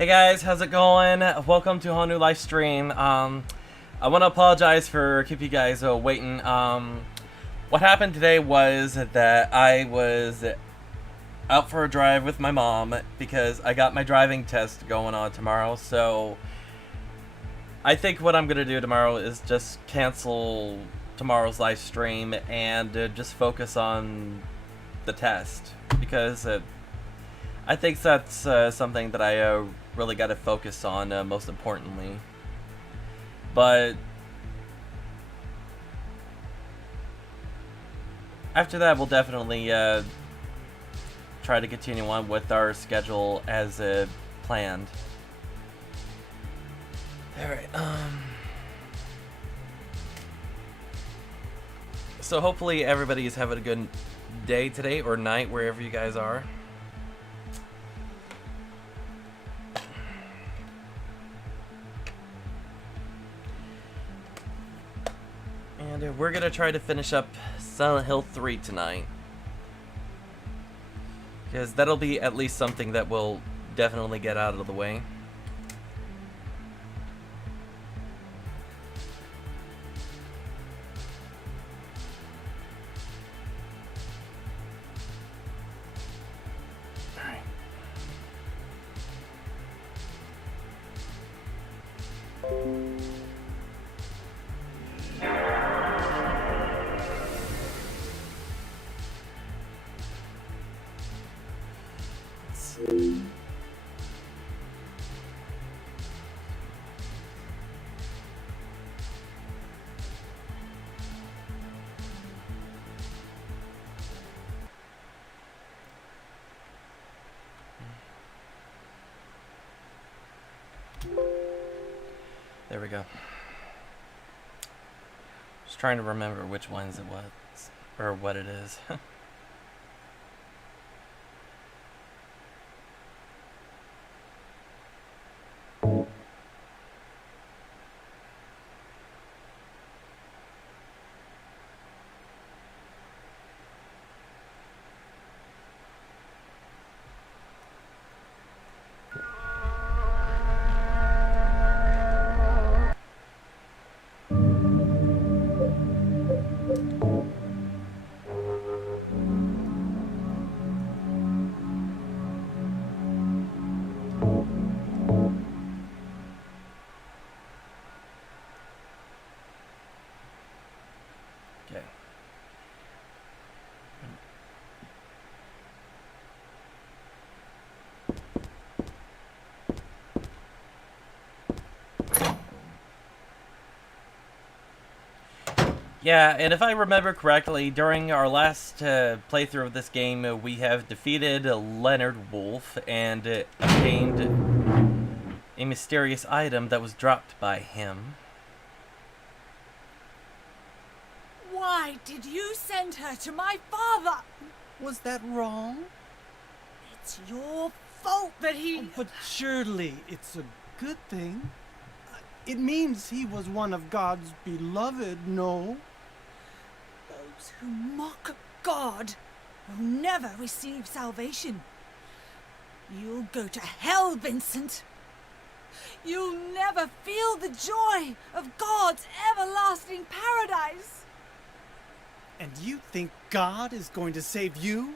Hey guys, how's it going? Welcome to a whole new live stream. I want to apologize for keep you guys waiting. What happened today was that I was out for a drive with my mom because I got my driving test going on tomorrow. So I think what I'm gonna do tomorrow is just cancel tomorrow's live stream and just focus on the test because I think that's something that I really got to focus on most importantly. But after that, we'll definitely try to continue on with our schedule as planned. Alright, so hopefully everybody's having a good day today or night wherever you guys are. And we're gonna try to finish up Silent Hill 3 tonight. Because that'll be at least something that we'll definitely get out of the way. Alright. There we go. Just trying to remember which ones it was, or what it is. Okay. Yeah, and if I remember correctly, during our last playthrough of this game, we have defeated Leonard Wolf and obtained a mysterious item that was dropped by him. Why did you send her to my father? Was that wrong? It's your fault that he... But surely it's a good thing. It means he was one of God's beloved, no? Those who mock God will never receive salvation. You'll go to hell, Vincent. You'll never feel the joy of God's everlasting paradise. And you think God is going to save you?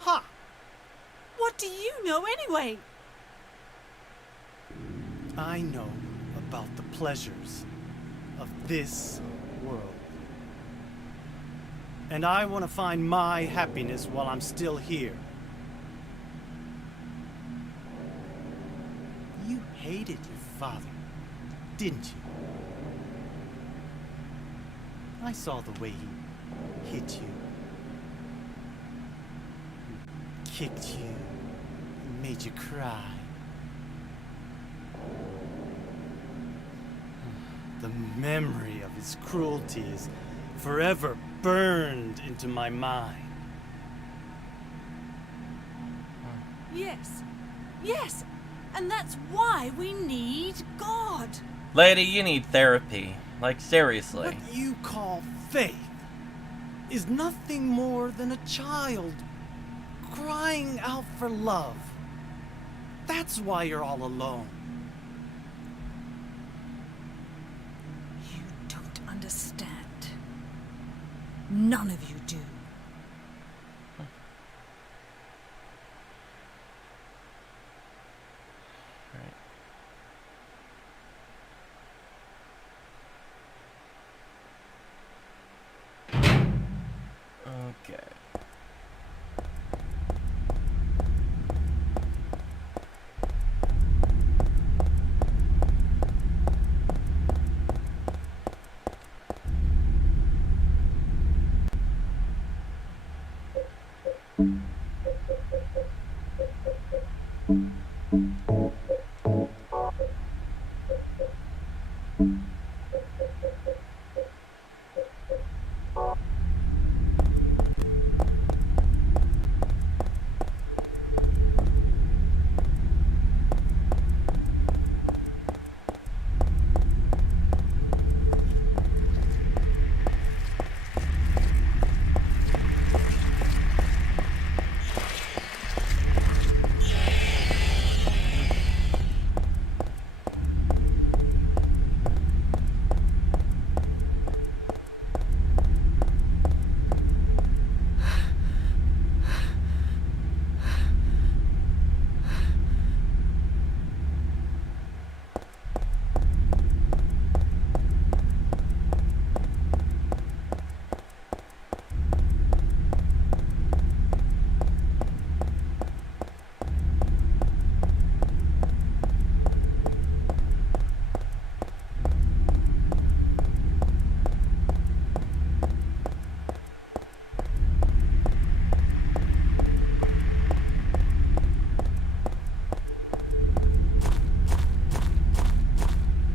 Ha! What do you know anyway? I know about the pleasures of this world. And I want to find my happiness while I'm still here. You hated your father, didn't you? I saw the way he hit you, kicked you, and made you cry. The memory of his cruelty is forever burned into my mind. Yes, yes, and that's why we need God. Lady, you need therapy. Like, seriously. What you call faith is nothing more than a child crying out for love. That's why you're all alone. You don't understand. None of you do. Okay.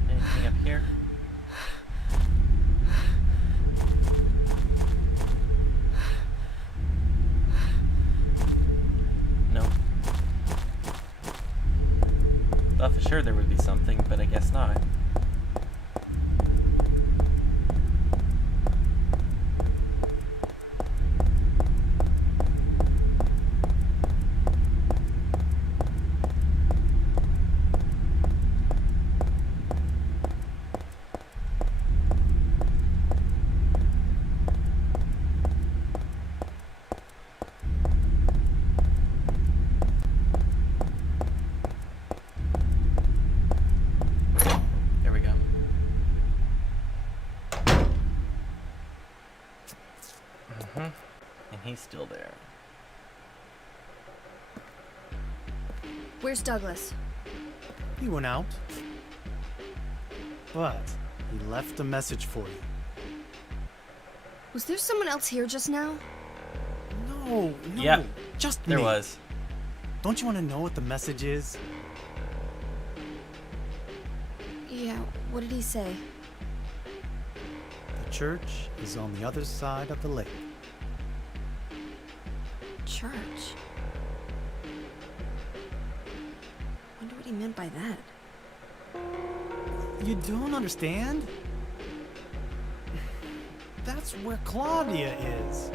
Anything up here? No. Thought for sure there would be something, but I guess not. There we go. And he's still there. Where's Douglas? He went out. But he left a message for you. Was there someone else here just now? No, no. Yep. Just There me. was. Don't you want to know what the message is? Yeah, what did he say? The church is on the other side of the lake. Church? Wonder what he meant by that. You don't understand? That's where Claudia is.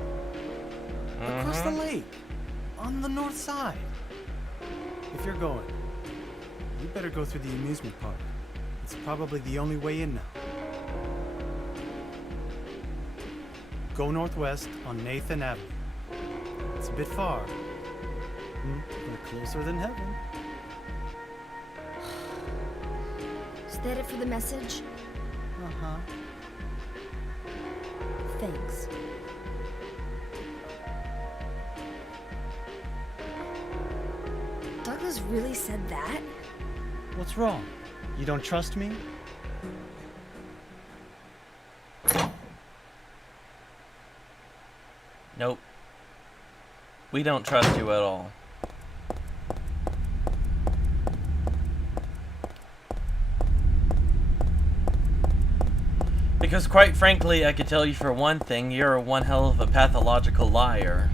Across the lake. On the north side. If you're going, you better go through the amusement park. It's probably the only way in now. Go northwest on Nathan Avenue. It's a bit far, but closer than heaven. Is that it for the message? Uh-huh. Thanks. Douglas really said that? What's wrong? You don't trust me? Nope. We don't trust you at all. Because quite frankly, I could tell you for one thing, you're one hell of a pathological liar.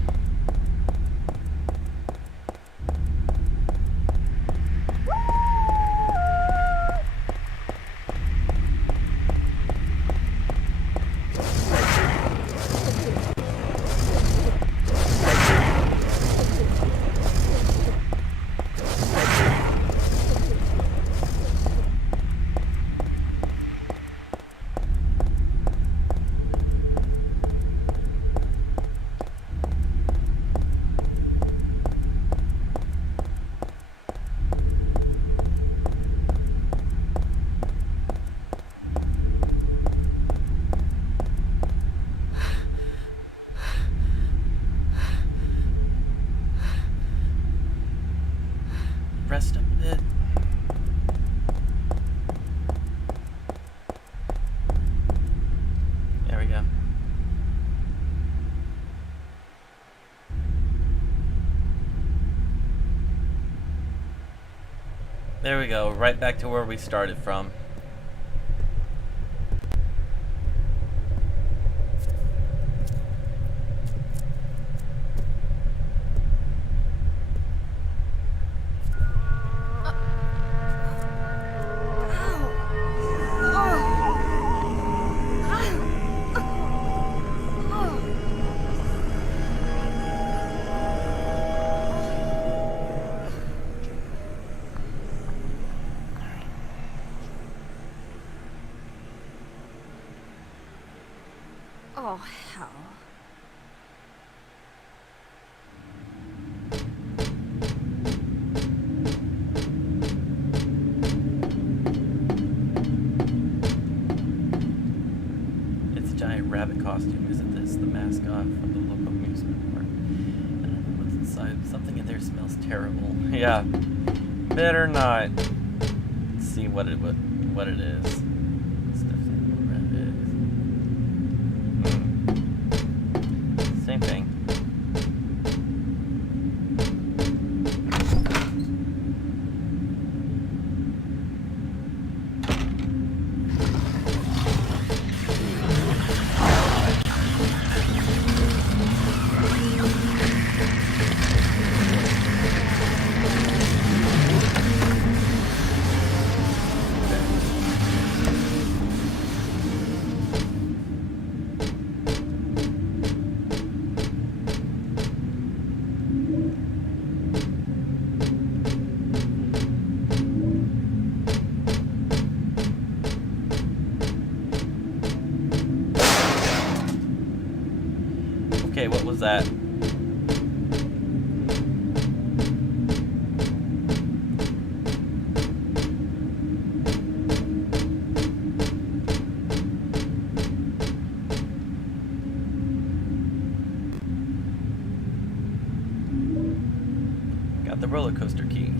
There we go, right back to where we started from. Oh, hell. It's a giant rabbit costume, isn't this? The mascot from the local amusement park. I don't know what's inside. Something in there smells terrible. Yeah. Better not. Let's see what it is. Stuffed animal rabbit. Same thing. Okay, what was that? Got the roller coaster key.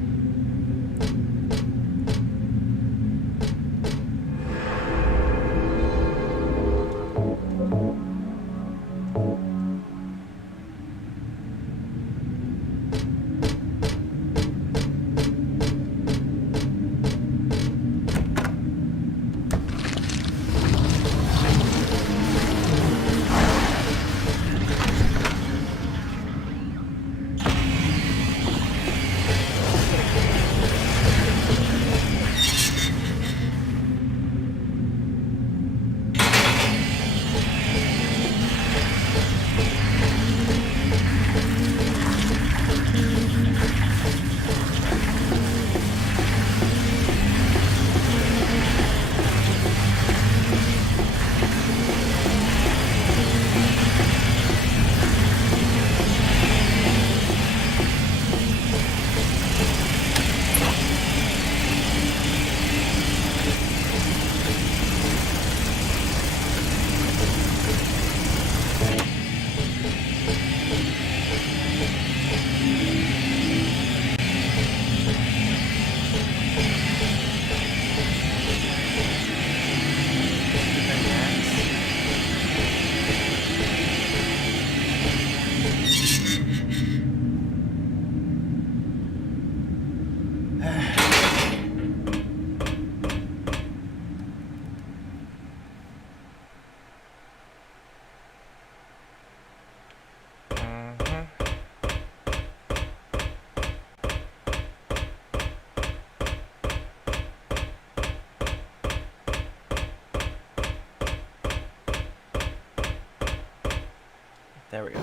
There we go.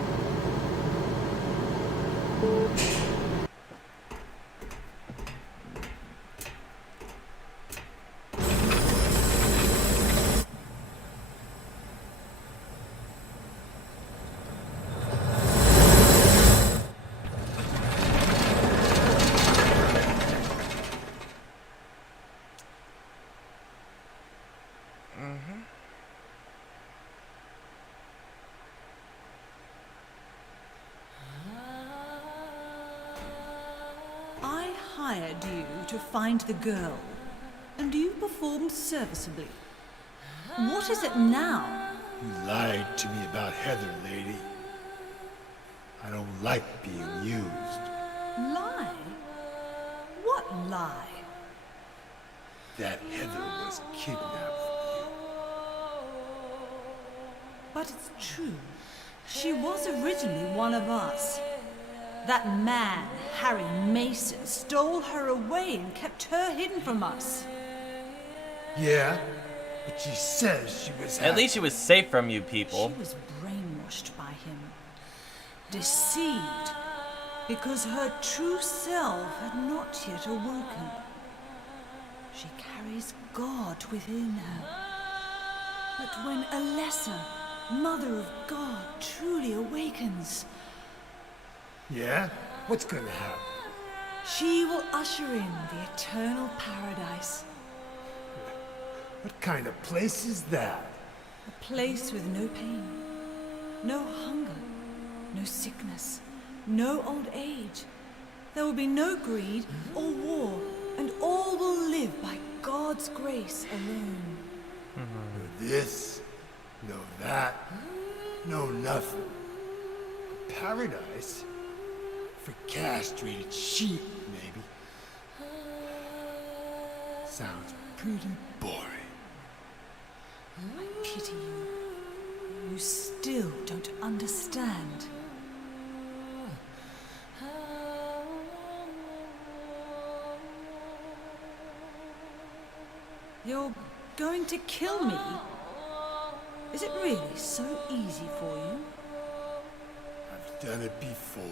I hired you to find the girl, and you performed serviceably. What is it now? You lied to me about Heather, lady. I don't like being used. Lie? What lie? that Heather was kidnapped from But it's true. She was originally one of us. That man, Harry Mason, stole her away and kept her hidden from us. you. Yeah, but she says she was At least she was safe from you people. She was brainwashed by him. Deceived. Because her true self had not yet awoken. She carries God within her. But when Alessa, Mother of God, truly awakens, Yeah? What's gonna happen? she will usher in the eternal paradise. What kind of place is that? A place with no pain, no hunger, no sickness, no old age. There will be no greed or war, and all will live by God's grace alone. No this, no that, no nothing. A paradise? For castrated sheep, maybe. Sounds pretty boring. I pity you. You still don't understand. You're going to kill me? Is it really so easy for you? I've done it before.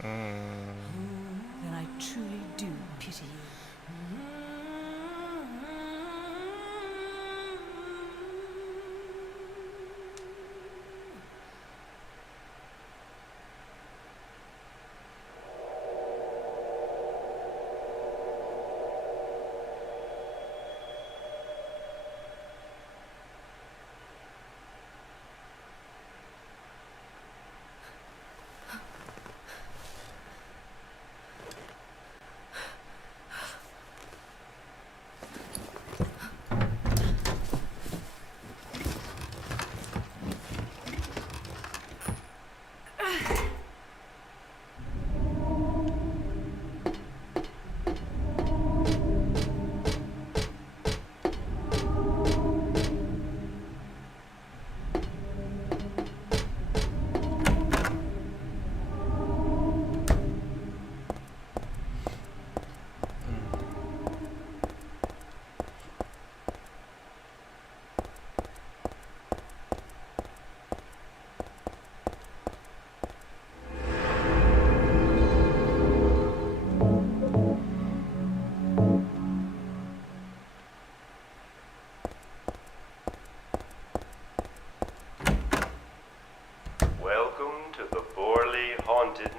Then I truly do pity you.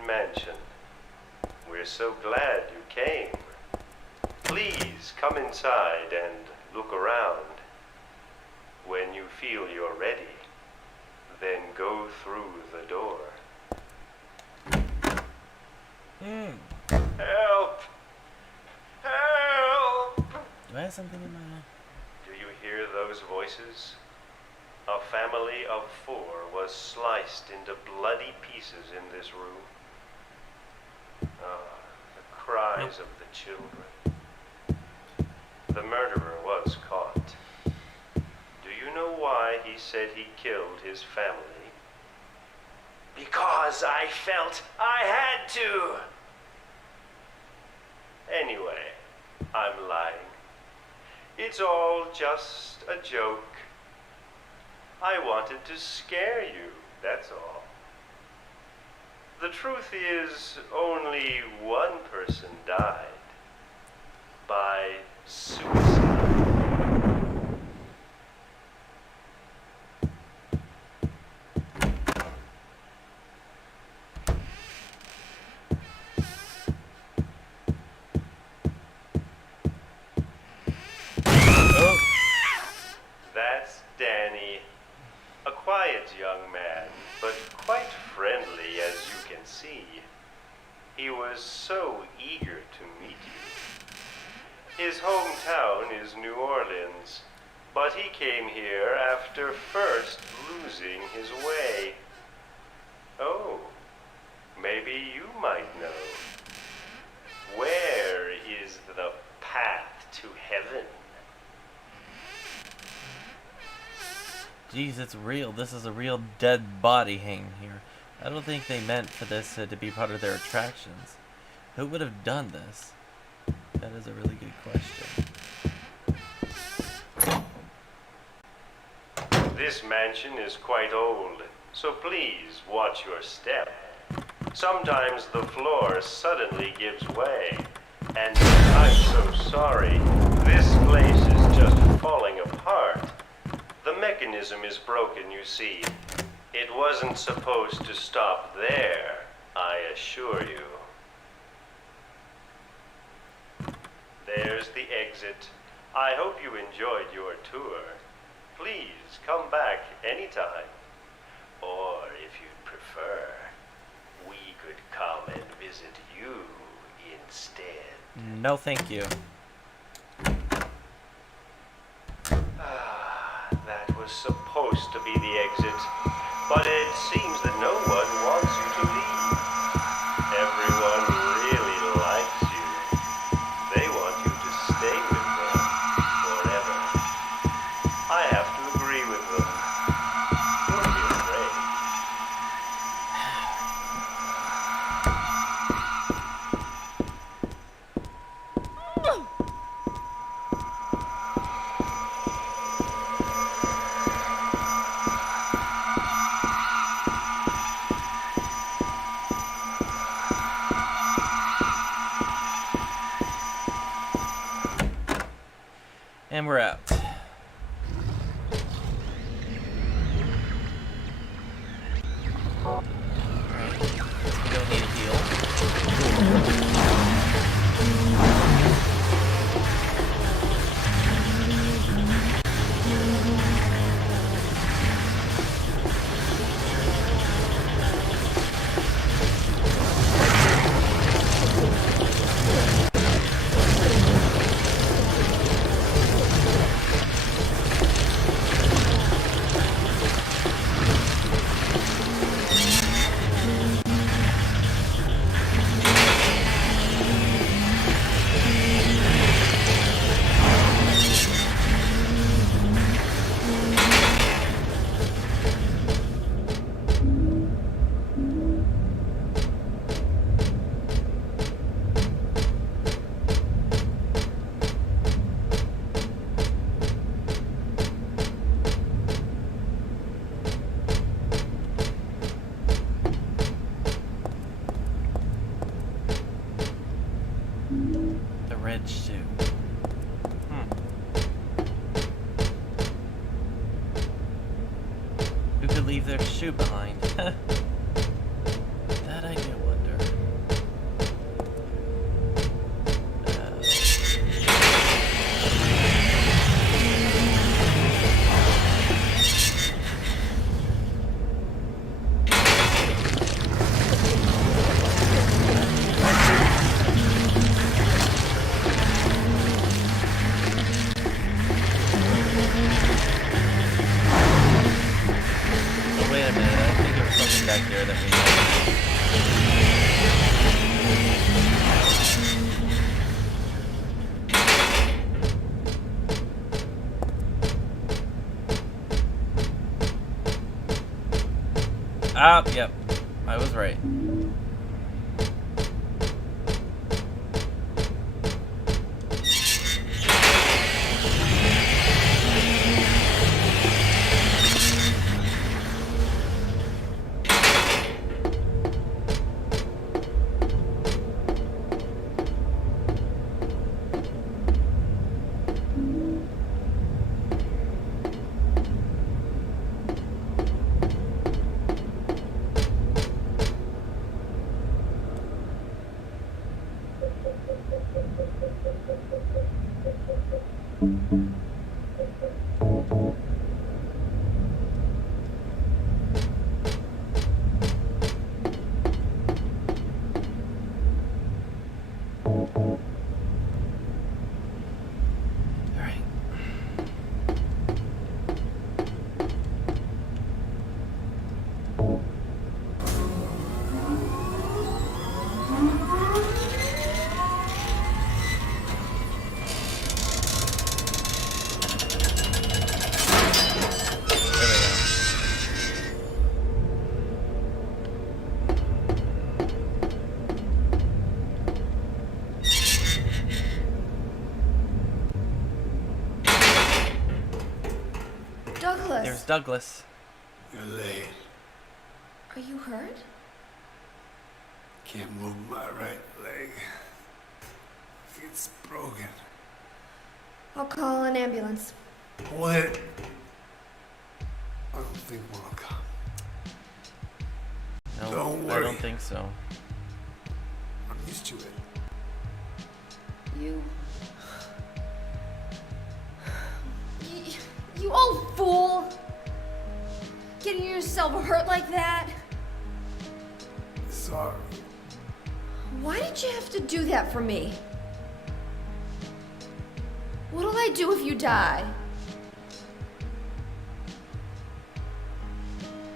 Mansion. We're so glad you came. Please come inside and look around. When you feel you're ready, then go through the door. Help! Help! Do I have something in my eye? Do you hear those voices? A family of 4 was sliced into bloody pieces in this room. Ah, the cries of the children. The murderer was caught. Do you know why he said he killed his family? Because I felt I had to! Anyway, I'm lying. It's all just a joke. I wanted to scare you, that's all. The truth is, only one person died. By suicide. Oh. That's Danny. A quiet young man, but quite friendly as you can see. He was so eager to meet you. His hometown is New Orleans, but he came here after first losing his way. Oh, maybe you might know. Where is the path to heaven. Jeez, it's real. This is a real dead body hanging here. I don't think they meant for this to be part of their attractions. Who would have done this? That is a really good question. This mansion is quite old, so please watch your step. Sometimes the floor suddenly gives way, and I'm so sorry. This place is just falling apart. The mechanism is broken, you see. It wasn't supposed to stop there, I assure you. There's the exit. I hope you enjoyed your tour. Please come back anytime. Or if you'd prefer, we could come and visit you instead. No, thank you. That was supposed to be the exit, but it seems that no one wants you to leave. Everyone really likes you. They want you to stay with them forever. I have to agree with them. Don't be afraid. And we're out. Alright, we don't need a heal. The red shoe. Who could leave their shoe behind? That I do wonder. Oh, wait a minute. I think there was something back there that we know. Ah, yep. I was right. Douglas. You're late. Are you hurt? Can't move my right leg. It's broken. I'll call an ambulance. Hold it. I don't think one will come. No, Don't I worry. don't think so. I'm used to it. You... You old fool! Getting yourself hurt like that? Sorry. Why did you have to do that for me? What'll I do if you die?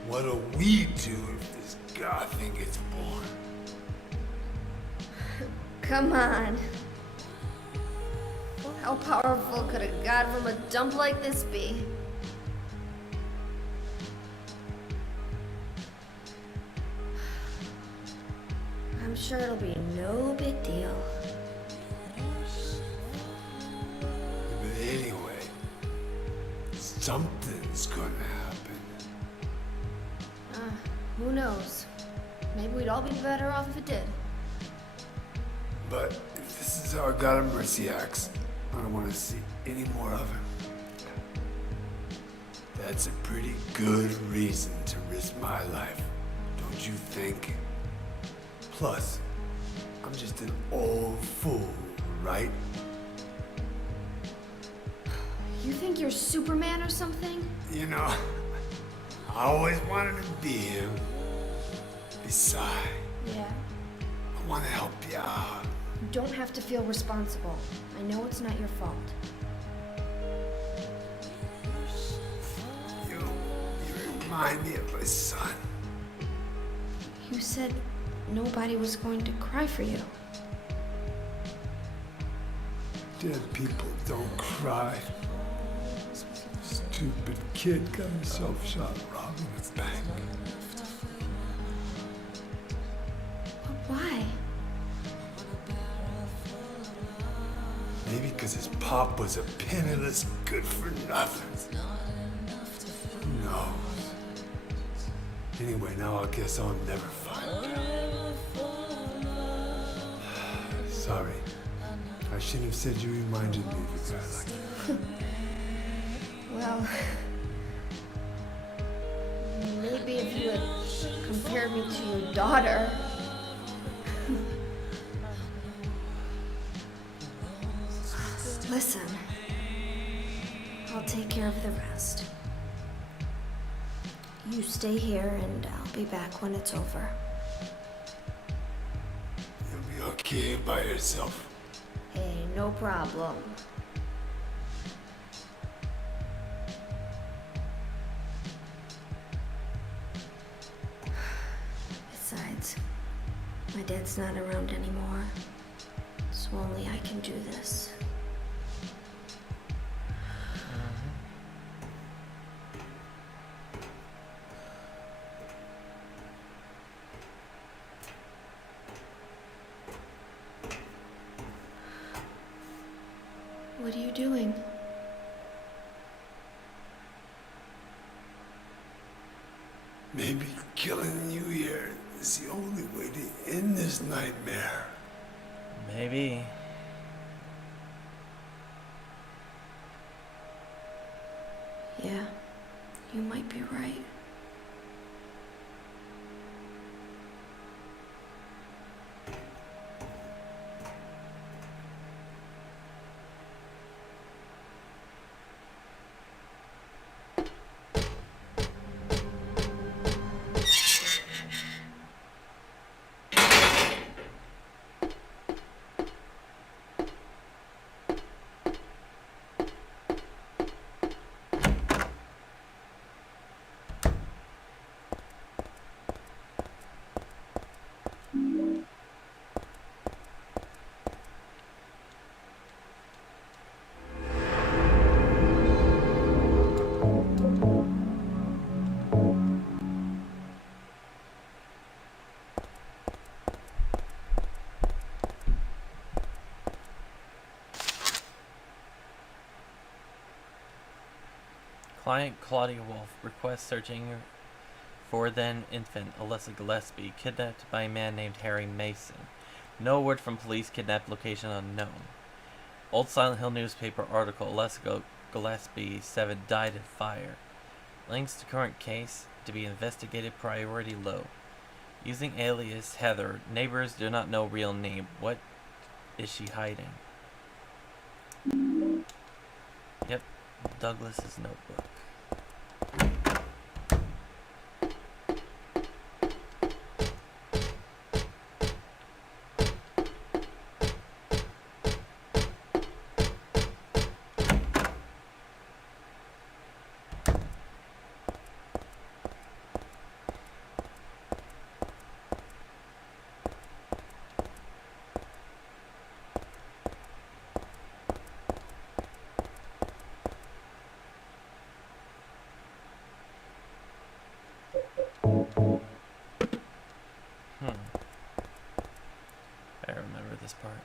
What'll we do if this god thing gets born? Come on. How powerful could a god from a dump like this be? I'm sure it'll be no big deal. But anyway, something's gonna happen. Who knows? Maybe we'd all be better off if it did. But if this is how a God of Mercy acts, I don't want to see any more of him. That's a pretty good reason to risk my life, don't you think? Plus, I'm just an old fool, right? You think you're Superman or something? You know, I always wanted to be him. Besides, Yeah. I want to help you out. You don't have to feel responsible. I know it's not your fault. You remind me of my son. You said nobody was going to cry for you. Dead people don't cry. Stupid kid got himself shot robbing a bank. But why? Maybe because his pop was a penniless good-for-nothing. Who knows? Anyway, now I guess I'll never find out. Sorry. I shouldn't have said you reminded me of a guy like that. Well, maybe if you had compared me to your daughter. Listen, I'll take care of the rest. You stay here and I'll be back when it's over. You'll be okay by yourself. Hey, no problem. Besides, my dad's not around anymore, so only I can do this. What are you doing? Maybe killing you here is the only way to end this nightmare. Maybe. Yeah, you might be right. Client Claudia Wolf requests searching for then infant Alessa Gillespie, kidnapped by a man named Harry Mason. No word from police, kidnapped location unknown. Old Silent Hill newspaper article, Alessa Gillespie 7 died in fire. Links to current case to be investigated, priority low. Using alias Heather, neighbors do not know real name. What is she hiding? Yep, Douglas's notebook. I remember this part.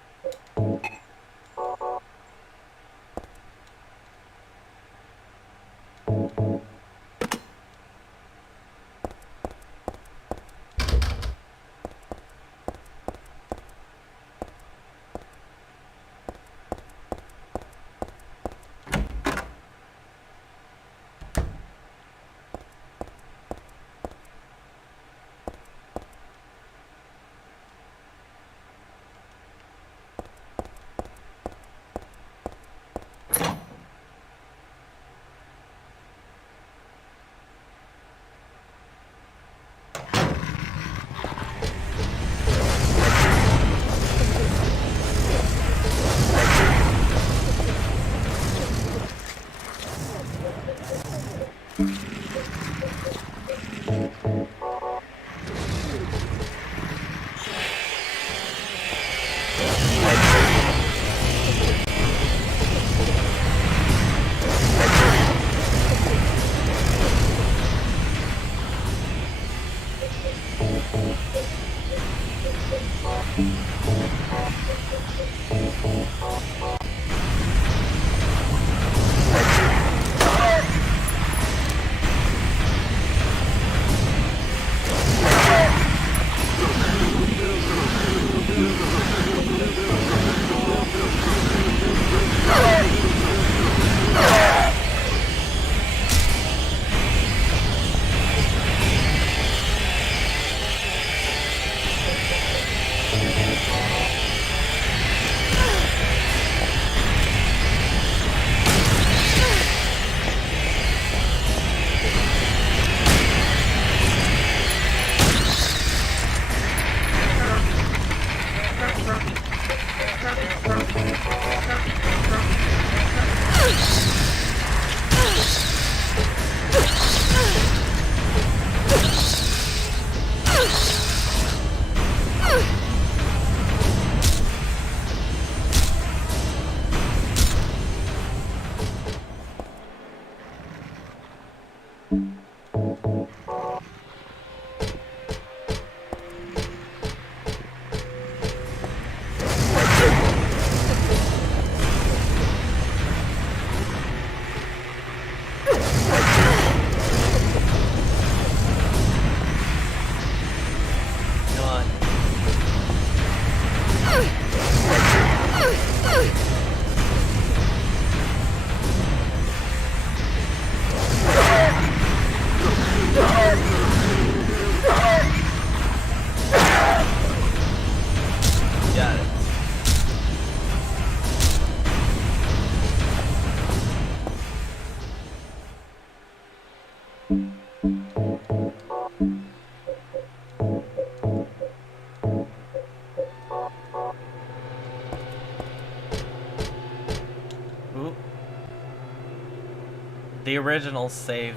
The original save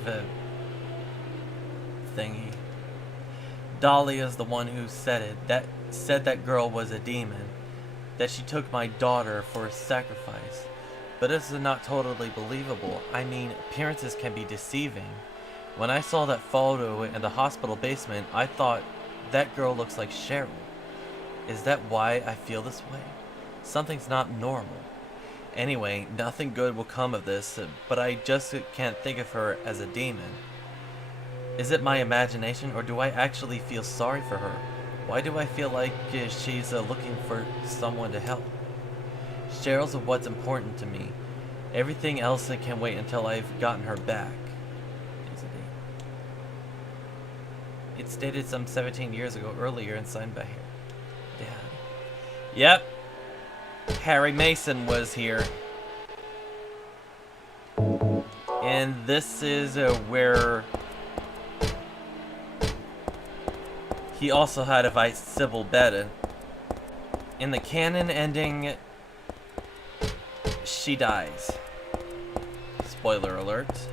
thingy. Dolly is the one who said it. That said that girl was a demon. That she took my daughter for a sacrifice. But this is not totally believable. I mean, appearances can be deceiving. When I saw that photo in the hospital basement, I thought, that girl looks like Cheryl. Is that why I feel this way? Something's not normal. Anyway, nothing good will come of this, but I just can't think of her as a demon. Is it my imagination, or do I actually feel sorry for her? Why do I feel like she's looking for someone to help? Cheryl's what's important to me. Everything else can wait until I've gotten her back. It's dated some 17 years ago earlier and signed by Dad. Yep. Harry Mason was here. And this is where he also had a vice Sybil Bedden. In the canon ending, she dies. Spoiler alert.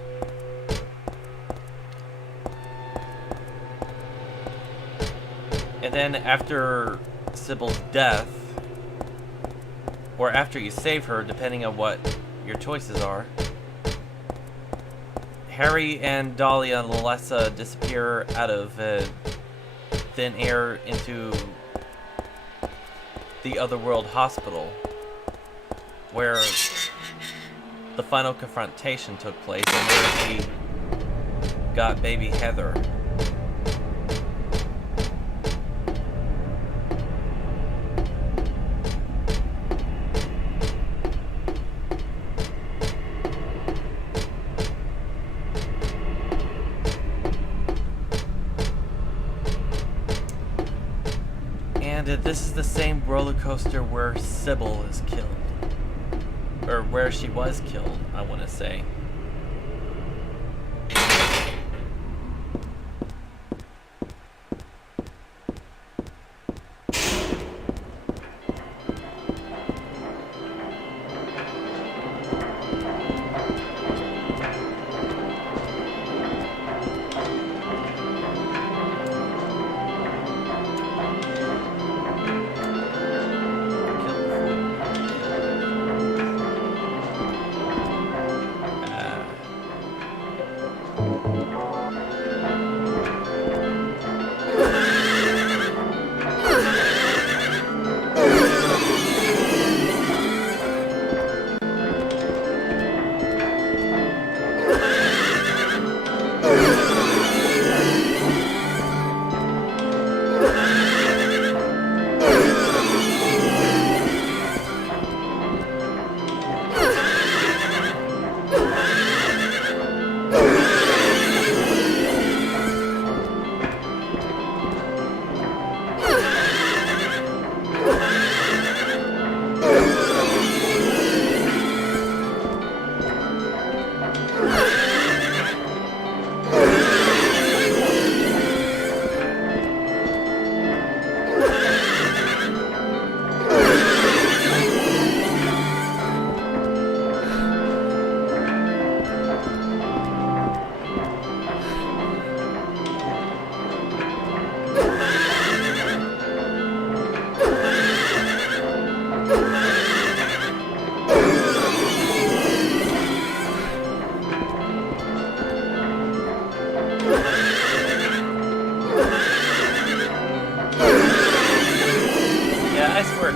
And then after Sybil's death, or after you save her, depending on what your choices are, Harry and Dahlia and Alessa disappear out of thin air into the Otherworld Hospital, where the final confrontation took place and where he got baby Heather. This is the same roller coaster where Sybil is killed. Or where she was killed, I want to say.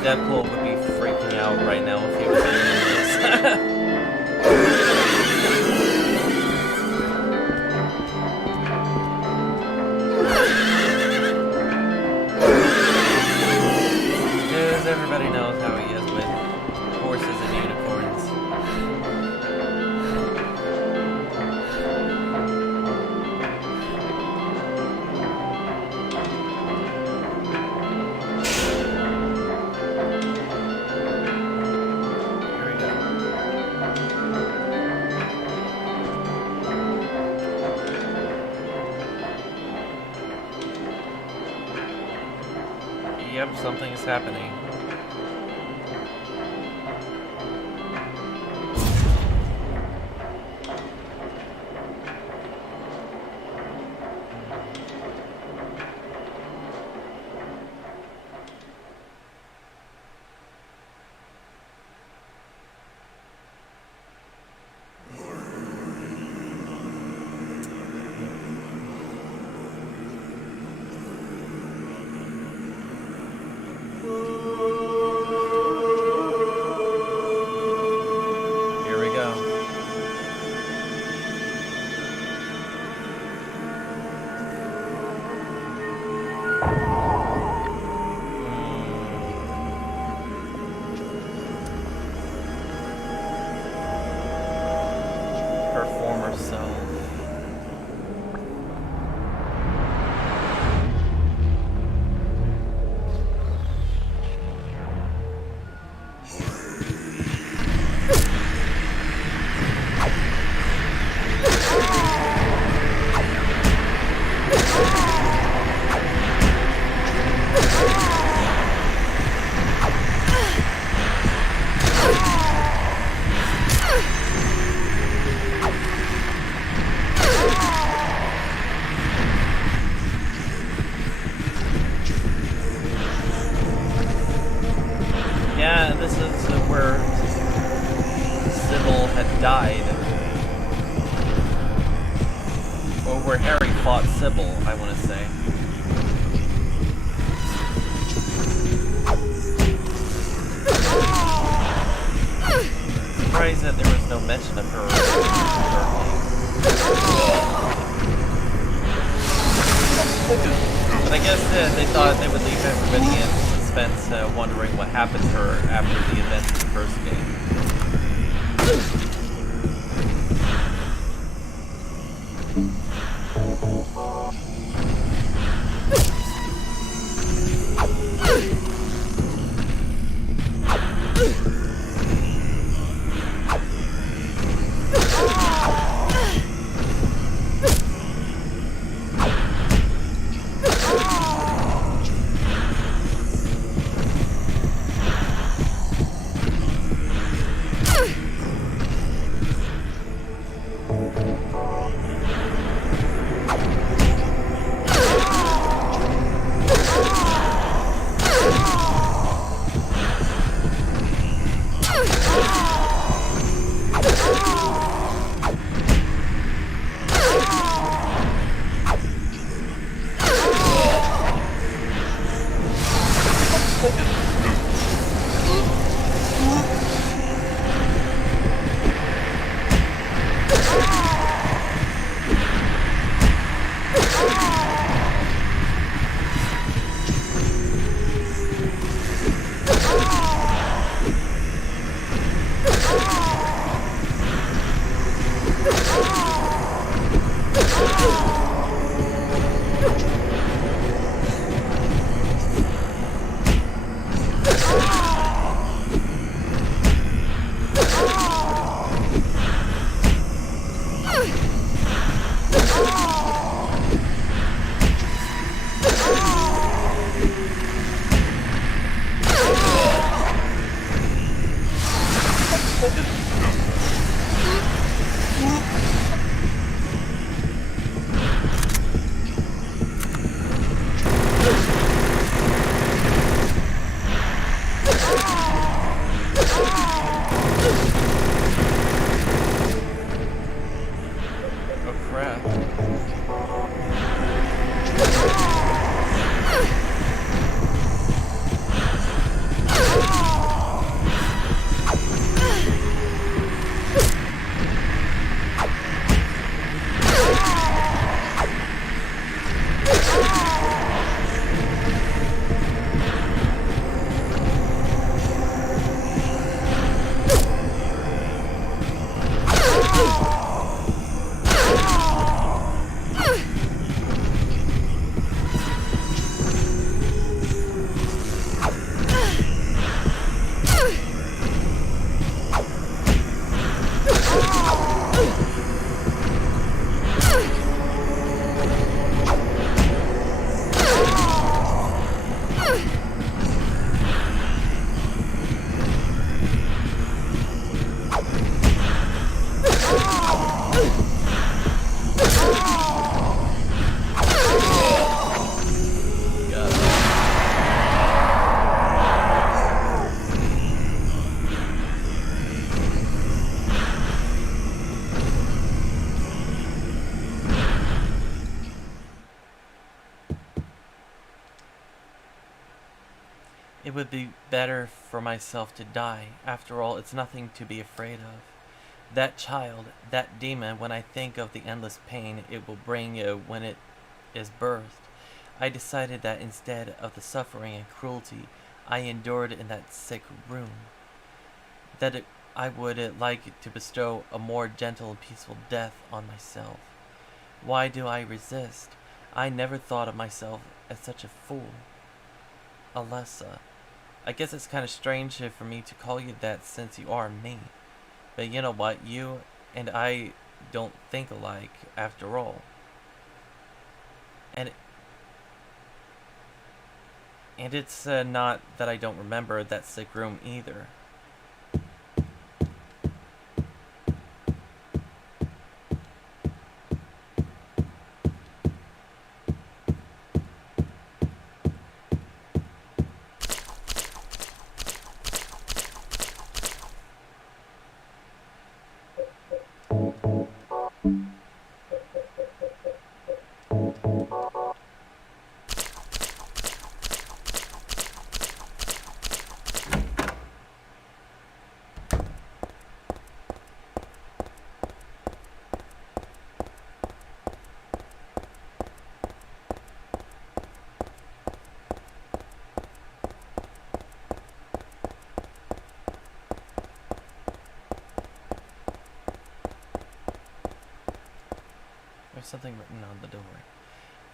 Deadpool would be freaking out right now if he was doing this. Because everybody knows how he is with horses and unicorns. Yep, something is happening. Sybil, I want to say. Surprised that there was no mention of her But I guess they thought they would leave everybody in suspense, wondering what happened to her after the events of the first game. It would be better for myself to die. After all, it's nothing to be afraid of. That child, that demon, when I think of the endless pain it will bring when it is birthed, I decided that instead of the suffering and cruelty I endured in that sick room, I would like to bestow a more gentle and peaceful death on myself. Why do I resist? I never thought of myself as such a fool. Alessa. I guess it's kind of strange for me to call you that since you are me. But you know what? You and I don't think alike after all. And it's not that I don't remember that sick room either. something written on the door.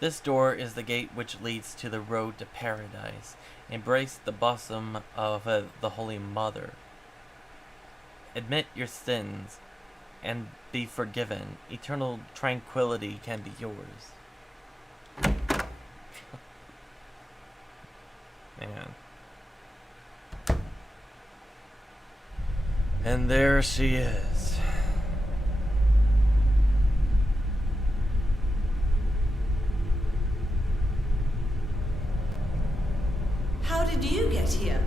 This door is the gate which leads to the road to paradise. Embrace the bosom of the Holy Mother. Admit your sins and be forgiven. Eternal tranquility can be yours. Man. And there she is. How did you get here?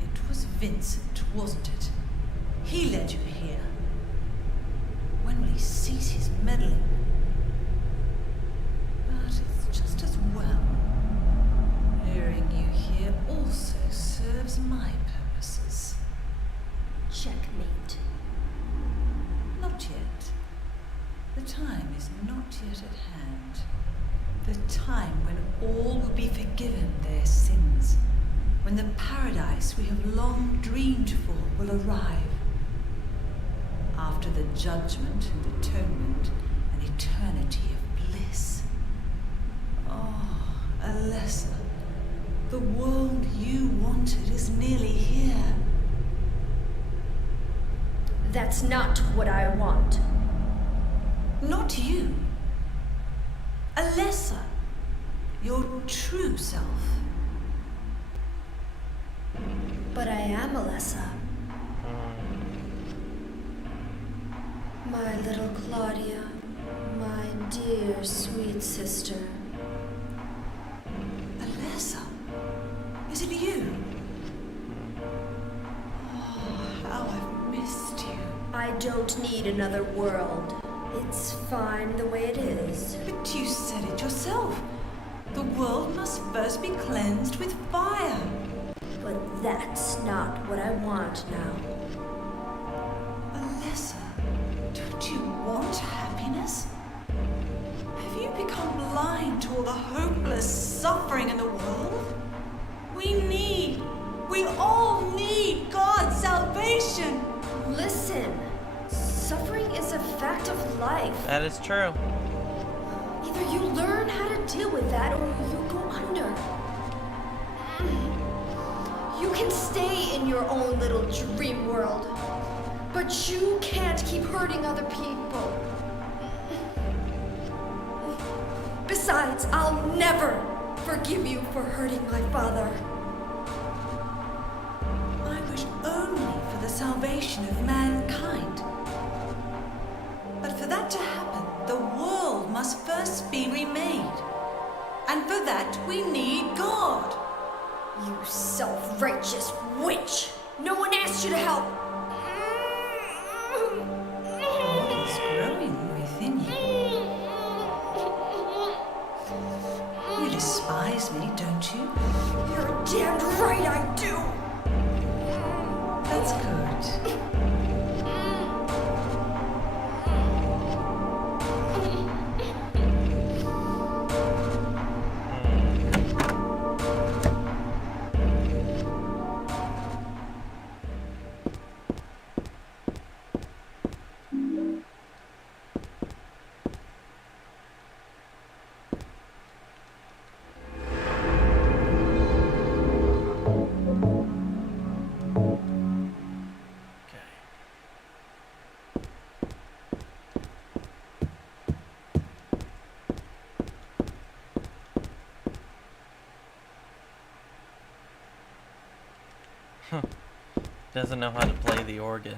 It was Vincent, wasn't it? He led you here. When will he cease his meddling? But it's just as well. Hearing you here also serves my purposes. Checkmate. Not yet. The time is not yet at hand. The time when all will be forgiven their sins. When the paradise we have long dreamed for will arrive. After the judgment and atonement, an eternity of bliss. Oh, Alessa, the world you wanted is nearly here. That's not what I want. Not you. Alessa, your true self. But I am Alessa. My little Claudia, my dear sweet sister. Alessa, is it you? Oh, how I've missed you. I don't need another world. It's fine the way it is. But you said it yourself. The world must first be cleansed with fire. But that's not what I want now. Alessa, don't you want happiness? Have you become blind to all the hopeless suffering in the world? We all need God's salvation. Listen, suffering is a fact of life. That is true. Either you learn how to deal with that or you go under. You can stay in your own little dream world, but you can't keep hurting other people. Besides, I'll never forgive you for hurting my father. I wish only for the salvation of mankind. But for that to happen, the world must first be remade. And for that, we need God. You self-righteous witch! No one asked you to help! God is growing within you. You despise me, don't you? You're damned right I do! That's good. Doesn't know how to play the organ.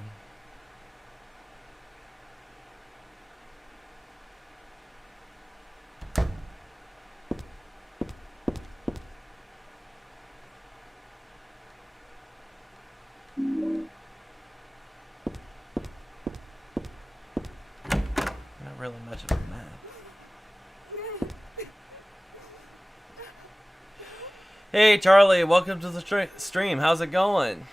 Not really much of a map. Hey Charlie, welcome to the stream. How's it going?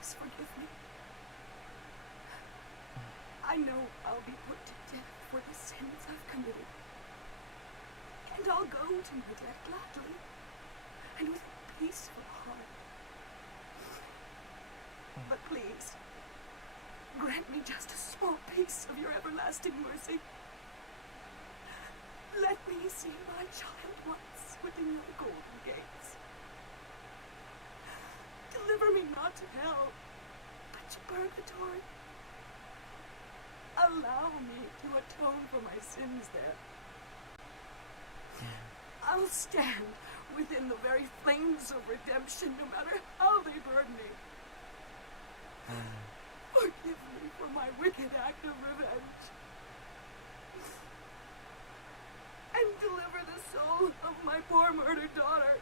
Please forgive me. I know I'll be put to death for the sins I've committed. And I'll go to my death gladly, and with a peaceful heart. But please, grant me just a small piece of your everlasting mercy. Let me see my child once within your golden gates. Deliver me not to hell, but to purgatory. Allow me to atone for my sins there. I'll stand within the very flames of redemption, no matter how they burn me. Forgive me for my wicked act of revenge. And deliver the soul of my poor murdered daughter.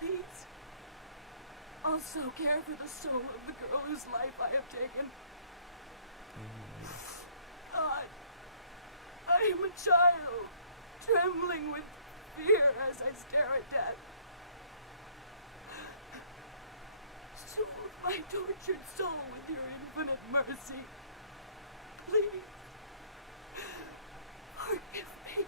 Please, also care for the soul of the girl whose life I have taken. God, I am a child, trembling with fear as I stare at death. Soothe my tortured soul with your infinite mercy. Please, forgive me.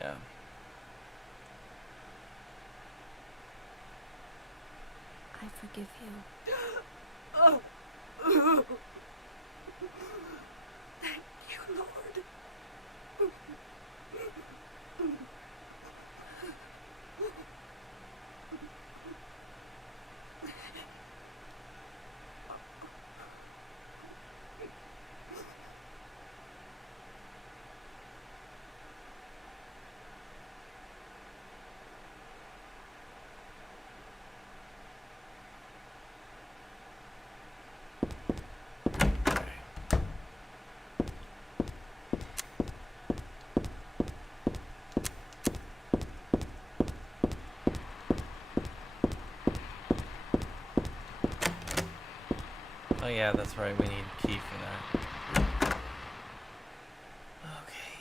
Yeah. I forgive you. Oh. Thank you, Lord. Oh yeah, that's right, we need a key for that. Okay.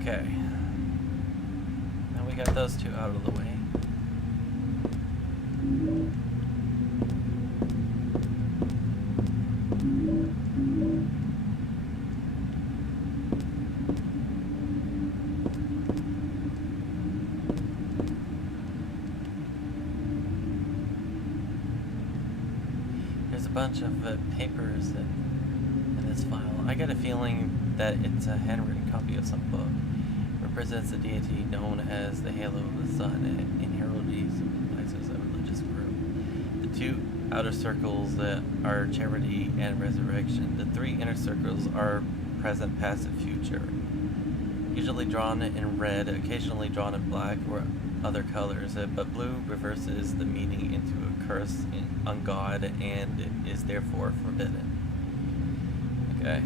Okay. Now we got those two out of the way. There's a bunch of papers in this file. I get a feeling that it's a handwritten copy of some book. Represents a deity known as the Halo of the Sun and heralded charity symbolizes a religious group. The two outer circles are charity and resurrection. The three inner circles are present, past, and future. Usually drawn in red, occasionally drawn in black or other colors, but blue reverses the meaning into a curse on God and is therefore forbidden. Okay.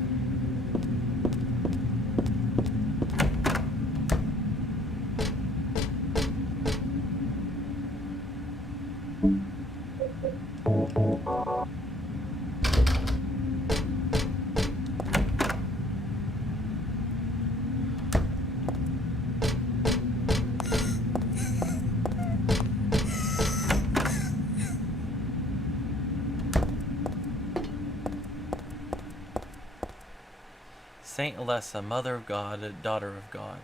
Saint Alessa, Mother of God, Daughter of God.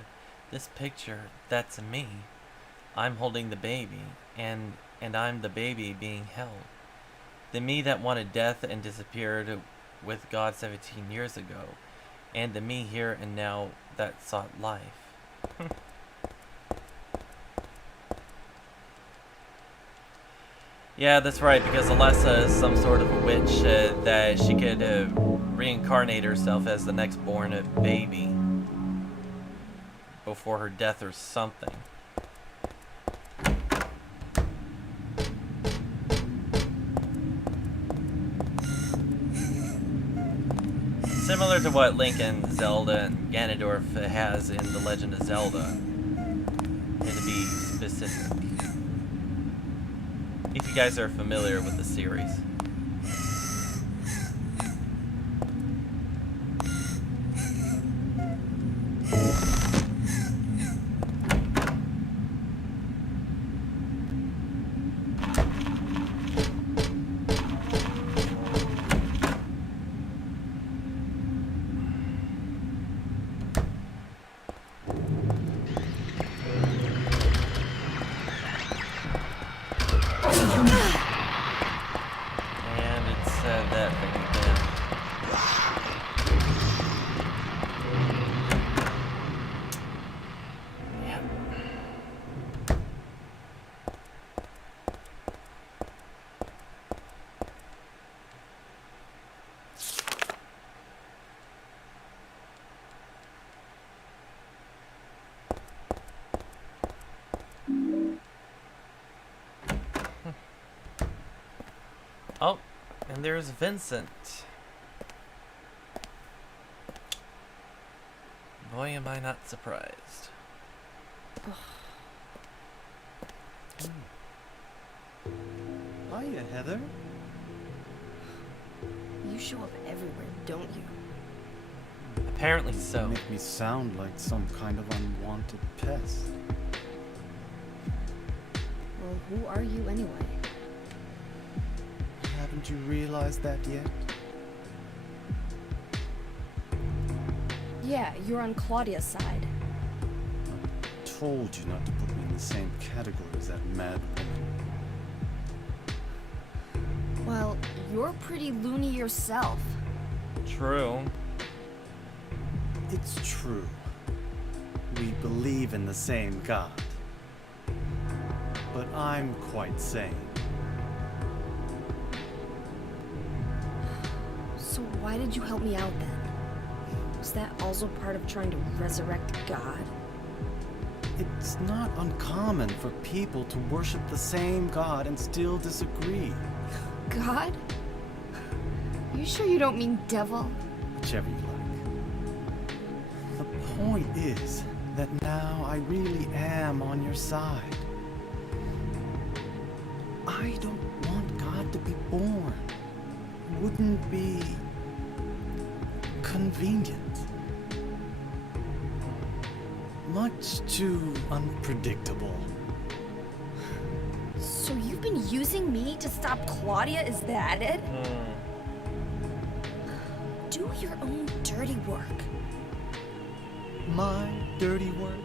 This picture, that's me. I'm holding the baby, and I'm the baby being held. The me that wanted death and disappeared with God 17 years ago, and the me here and now that sought life. Yeah, that's right, because Alessa is some sort of a witch that she could reincarnate herself as the next born baby before her death or something. Similar to what Link and Zelda and Ganondorf has in The Legend of Zelda, and to be specific. If you guys are familiar with the series. Oh, and there's Vincent. Boy, am I not surprised. Hiya, Heather. You show up everywhere, don't you? Apparently so. Make me sound like some kind of unwanted pest. Well, who are you anyway? Haven't you realized that yet? Yeah, you're on Claudia's side. Told you not to put me in the same category as that mad woman. Well, you're pretty loony yourself. True. It's true. We believe in the same God. But I'm quite sane. So why did you help me out then? Was that also part of trying to resurrect God? It's not uncommon for people to worship the same God and still disagree. God? You sure you don't mean devil? Whichever you like. The point is that now I really am on your side. I don't want God to be born. Wouldn't be convenient. Much too unpredictable. So you've been using me to stop Claudia, is that it? Do your own dirty work. My dirty work?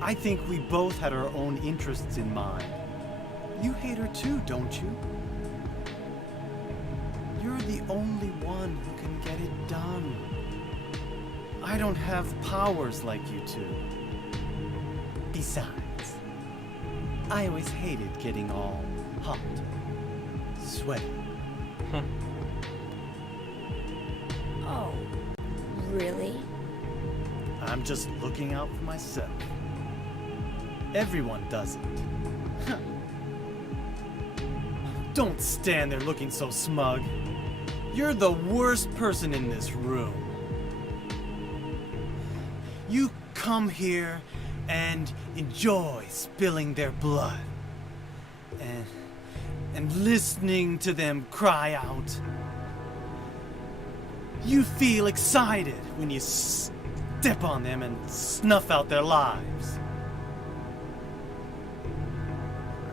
I think we both had our own interests in mind. You hate her too, don't you? You're the only one who can get it done. I don't have powers like you two. Besides, I always hated getting all hot, sweaty. Oh, really? I'm just looking out for myself. Everyone does it. Don't stand there looking so smug. You're the worst person in this room. You come here and enjoy spilling their blood. And listening to them cry out. You feel excited when you step on them and snuff out their lives.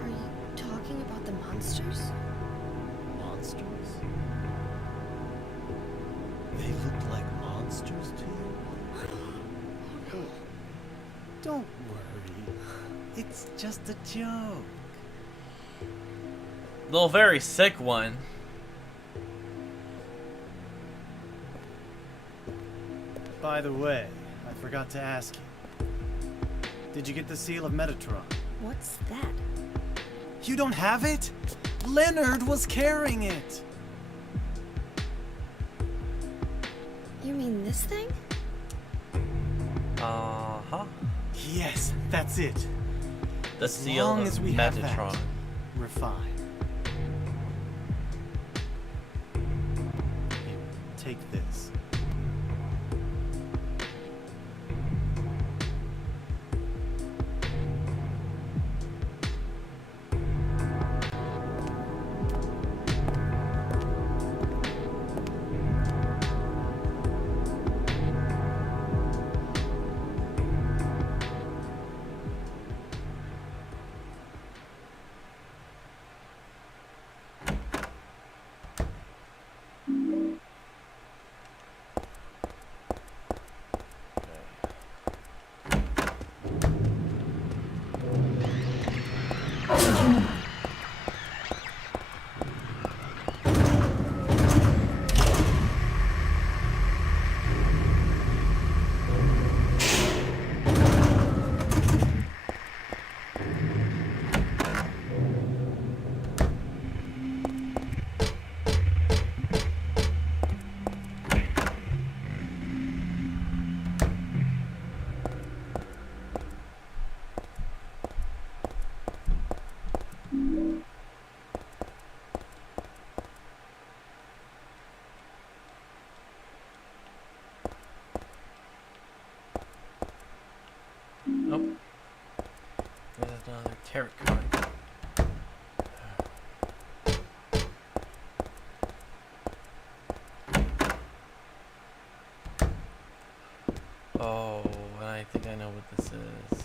Are you talking about the monsters? Monsters? They look like monsters to you? Don't worry. It's just a joke. Little very sick one. By the way, I forgot to ask you. Did you get the seal of Metatron? What's that? You don't have it? Leonard was carrying it. You mean this thing? Uh-huh. Yes, that's it. The As seal long of as we have Metatron. that, we're fine. Here, take this. Nope. There's another tarot card. Oh, I think I know what this is.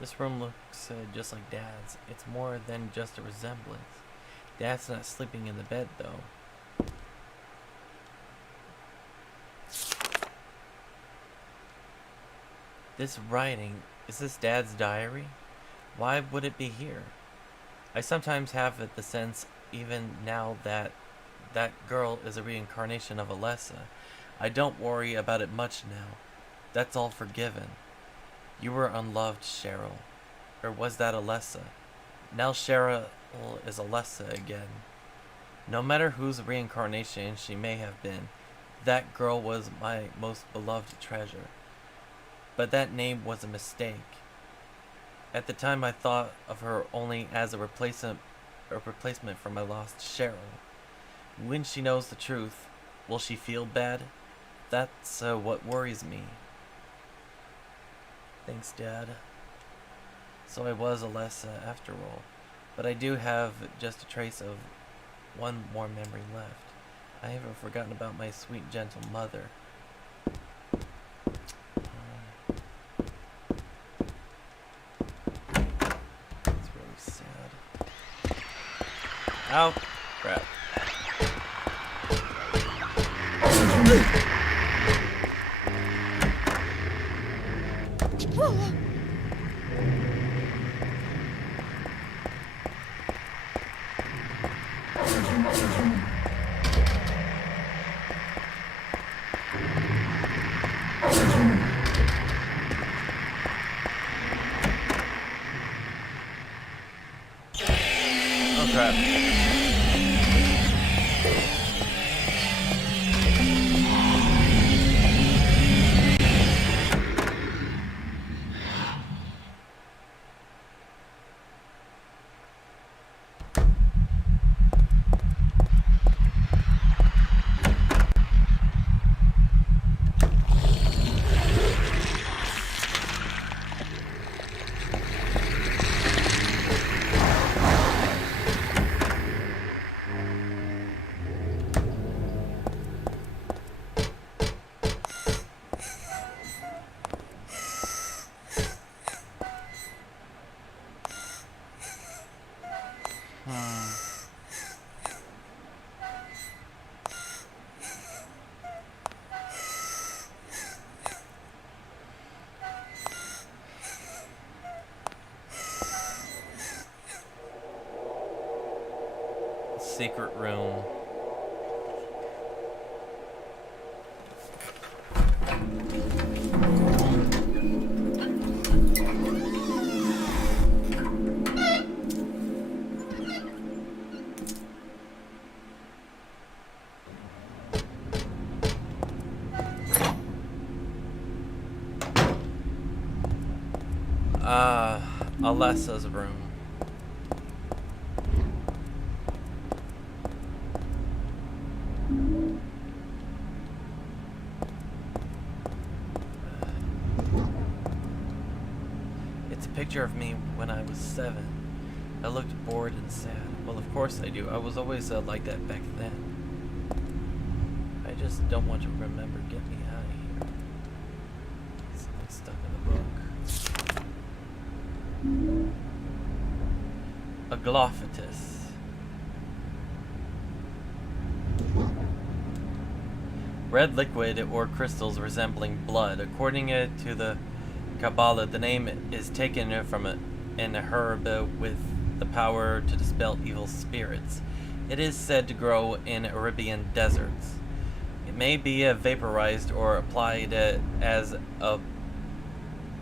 This room looks just like Dad's. It's more than just a resemblance. Dad's not sleeping in the bed, though. This writing, is this Dad's diary? Why would it be here? I sometimes have the sense, even now, that that girl is a reincarnation of Alessa. I don't worry about it much now. That's all forgiven. You were unloved, Cheryl. Or was that Alessa? Now Cheryl is Alessa again. No matter whose reincarnation she may have been, that girl was my most beloved treasure. But that name was a mistake. At the time I thought of her only as a replacement for my lost Cheryl. When she knows the truth, will she feel bad? That's what worries me. Thanks, Dad. So I was Alessa after all, but I do have just a trace of one more memory left. I haven't forgotten about my sweet, gentle mother. It's really sad. Ow! Crap. crap. Secret room. Alessa's room. It's a picture of me when I was 7. I looked bored and sad. Well, of course I do. I was always like that back then. I just don't want to remember. Get me out of here. Something's stuck in the book. A glophitis. Red liquid or crystals resembling blood. According to the Kabbalah, the name is taken from an herb with the power to dispel evil spirits. It is said to grow in Arabian deserts. It may be vaporized or applied as a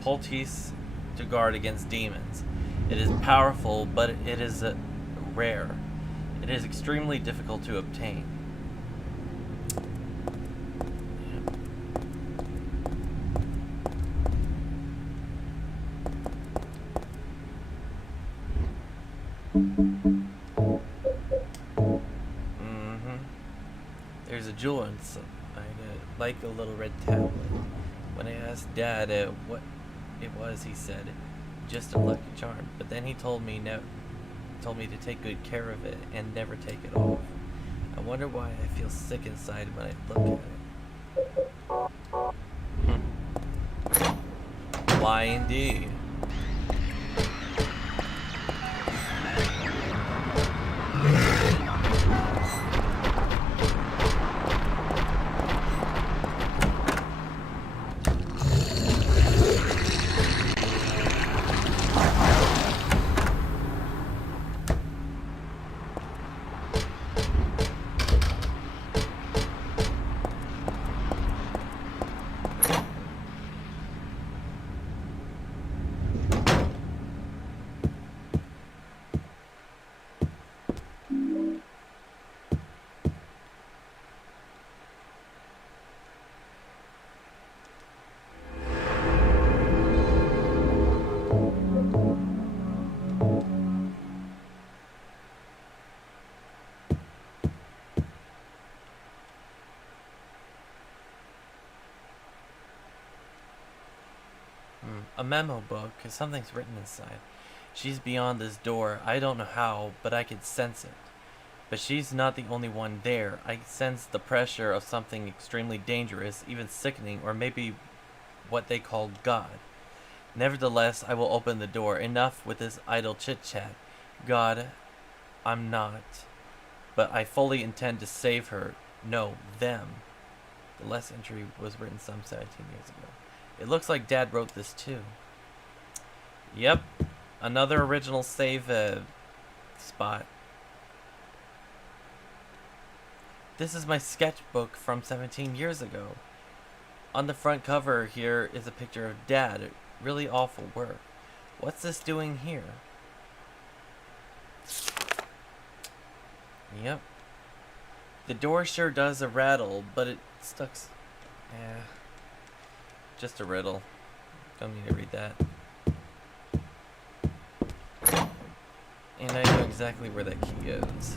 poultice to guard against demons. It is powerful, but it is rare. It is extremely difficult to obtain. There's a jewel inside, like a little red tablet. When I asked Dad what it was, he said, "Just a lucky charm." But then he told me to take good care of it and never take it off. I wonder why I feel sick inside when I look at it. Why indeed? A memo book, something's written inside. She's beyond this door. I don't know how, but I can sense it. But she's not the only one there. I sense the pressure of something extremely dangerous, even sickening, or maybe what they call God. Nevertheless, I will open the door. Enough with this idle chit-chat. God, I'm not. But I fully intend to save her. No, them. The last entry was written some 17 years ago. It looks like Dad wrote this too. Yep, another original save spot. This is my sketchbook from 17 years ago. On the front cover here is a picture of Dad. Really awful work. What's this doing here? Yep. The door sure does a rattle, but it stuck. Yeah. Just a riddle. Don't need to read that. And I know exactly where that key goes.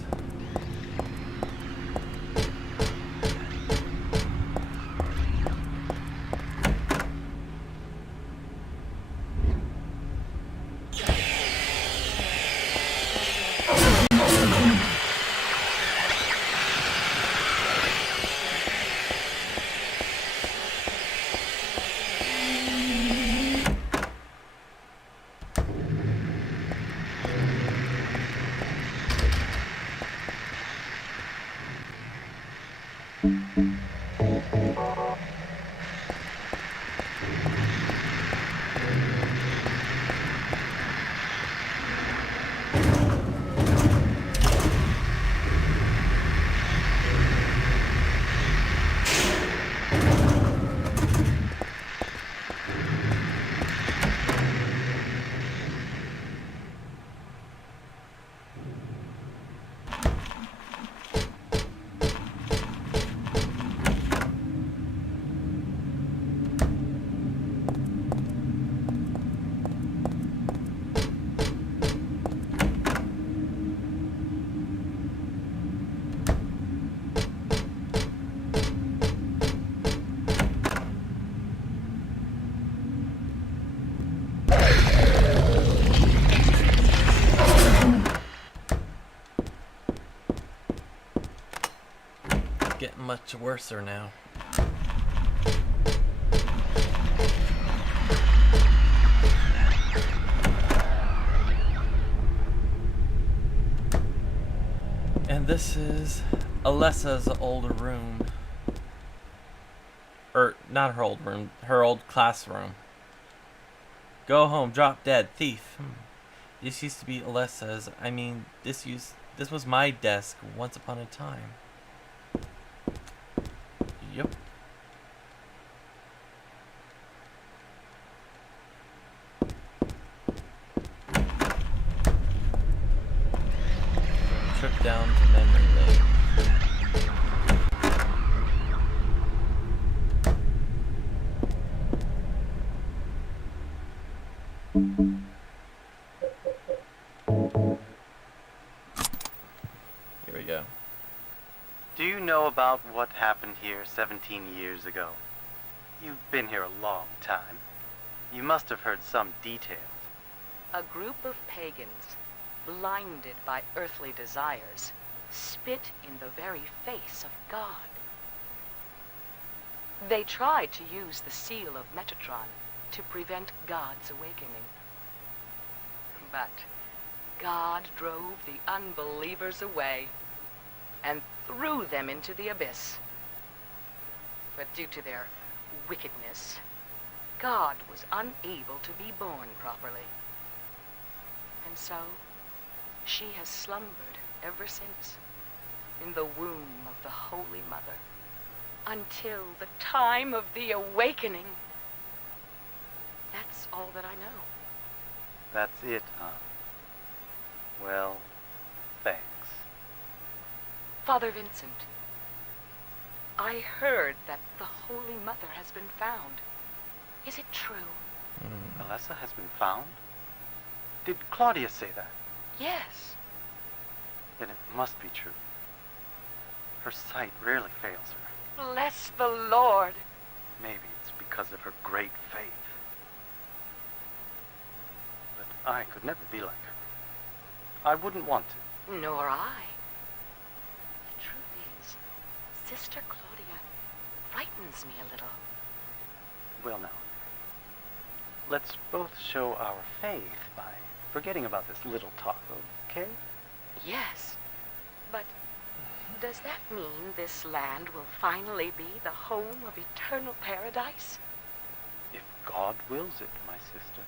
Getting much worser now. And this is Alessa's old room. Or, not her old room, her old classroom. Go home, drop dead, thief. This used to be Alessa's. I mean, this was my desk once upon a time. Yep. Trip down to memory lane. Here we go. Do you know about what happened here 17 years ago? You've been here a long time. You must have heard some details. A group of pagans, blinded by earthly desires, spit in the very face of God. They tried to use the seal of Metatron to prevent God's awakening. But God drove the unbelievers away and threw them into the abyss. But due to their wickedness, God was unable to be born properly. And so, she has slumbered ever since in the womb of the Holy Mother until the time of the awakening. That's all that I know. That's it, huh? Well, thanks. Father Vincent, I heard that the Holy Mother has been found. Is it true? Alessa has been found? Did Claudia say that? Yes. Then it must be true. Her sight rarely fails her. Bless the Lord. Maybe it's because of her great faith. But I could never be like her. I wouldn't want to. Nor I. The truth is, Sister Claudia frightens me a little. Well now, let's both show our faith by forgetting about this little talk, okay? Yes, but does that mean this land will finally be the home of eternal paradise? If God wills it, my sister.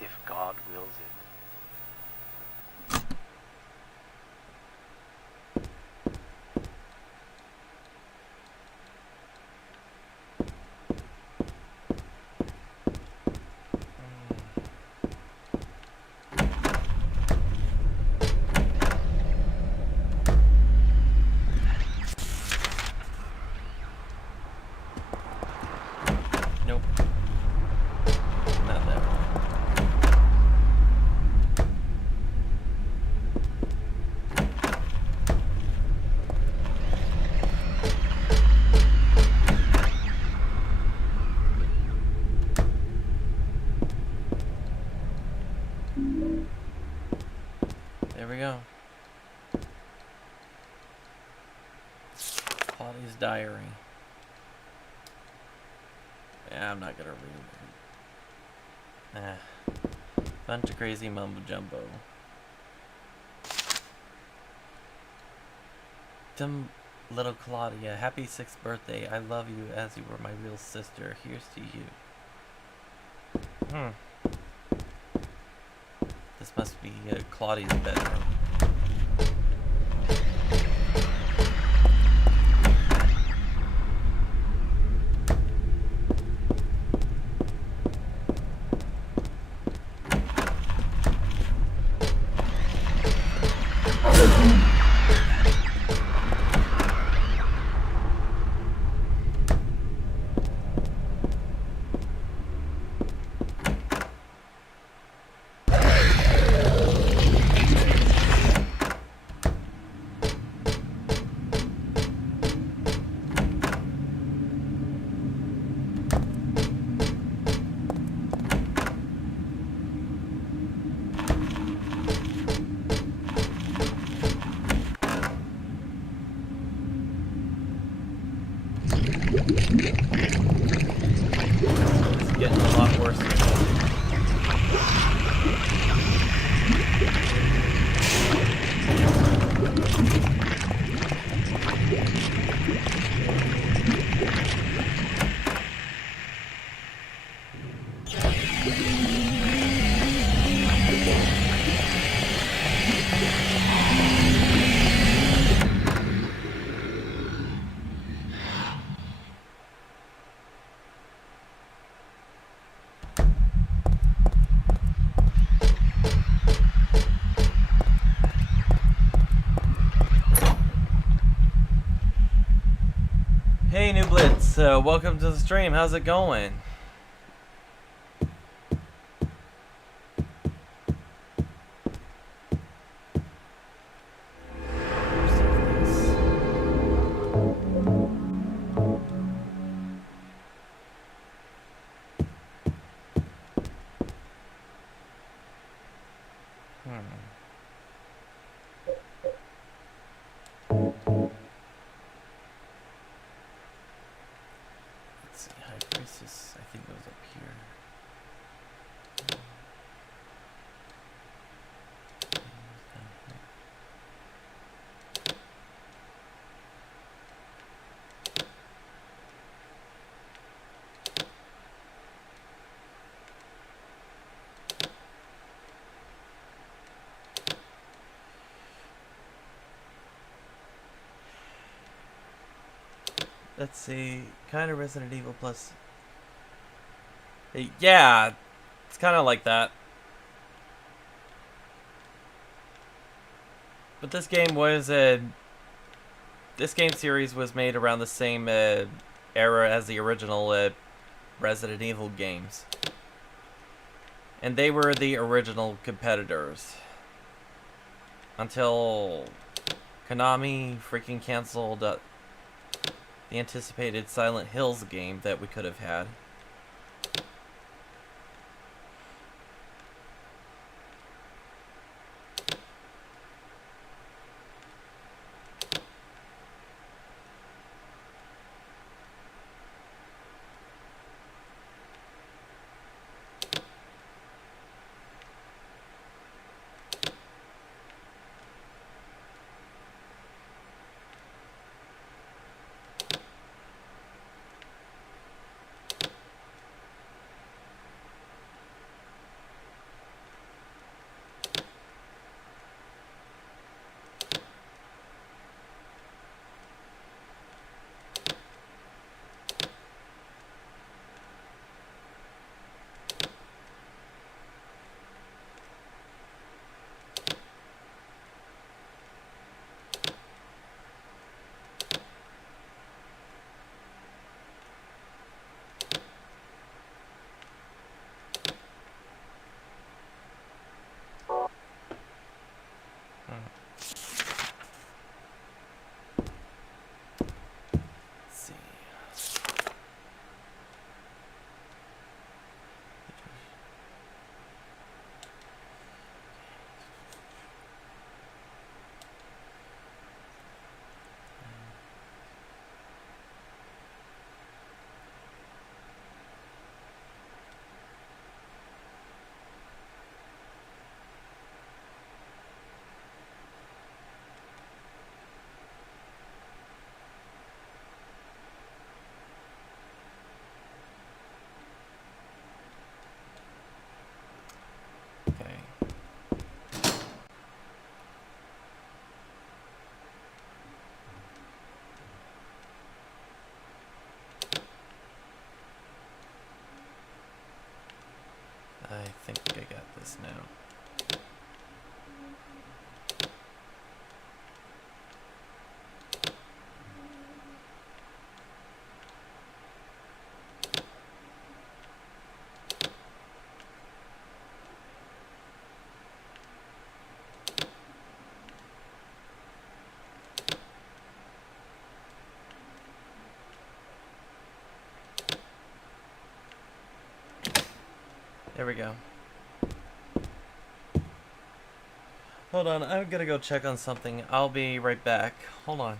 If God wills it. There we go. Claudia's diary. Yeah, I'm not gonna read it. Bunch of crazy mumbo jumbo. Little Claudia, happy 6th birthday. I love you as you were my real sister. Here's to you. This must be Claudia's bedroom. It's getting a lot worse. Hey, New Blitz, welcome to the stream. How's it going? I think it was up here. Let's see, kind of Resident Evil plus. Yeah, it's kind of like that. But this game was this game series was made around the same era as the original Resident Evil games, and they were the original competitors until Konami freaking canceled the anticipated Silent Hills game that we could have had. got this now. There we go. Hold on, I'm gonna go check on something. I'll be right back. Hold on.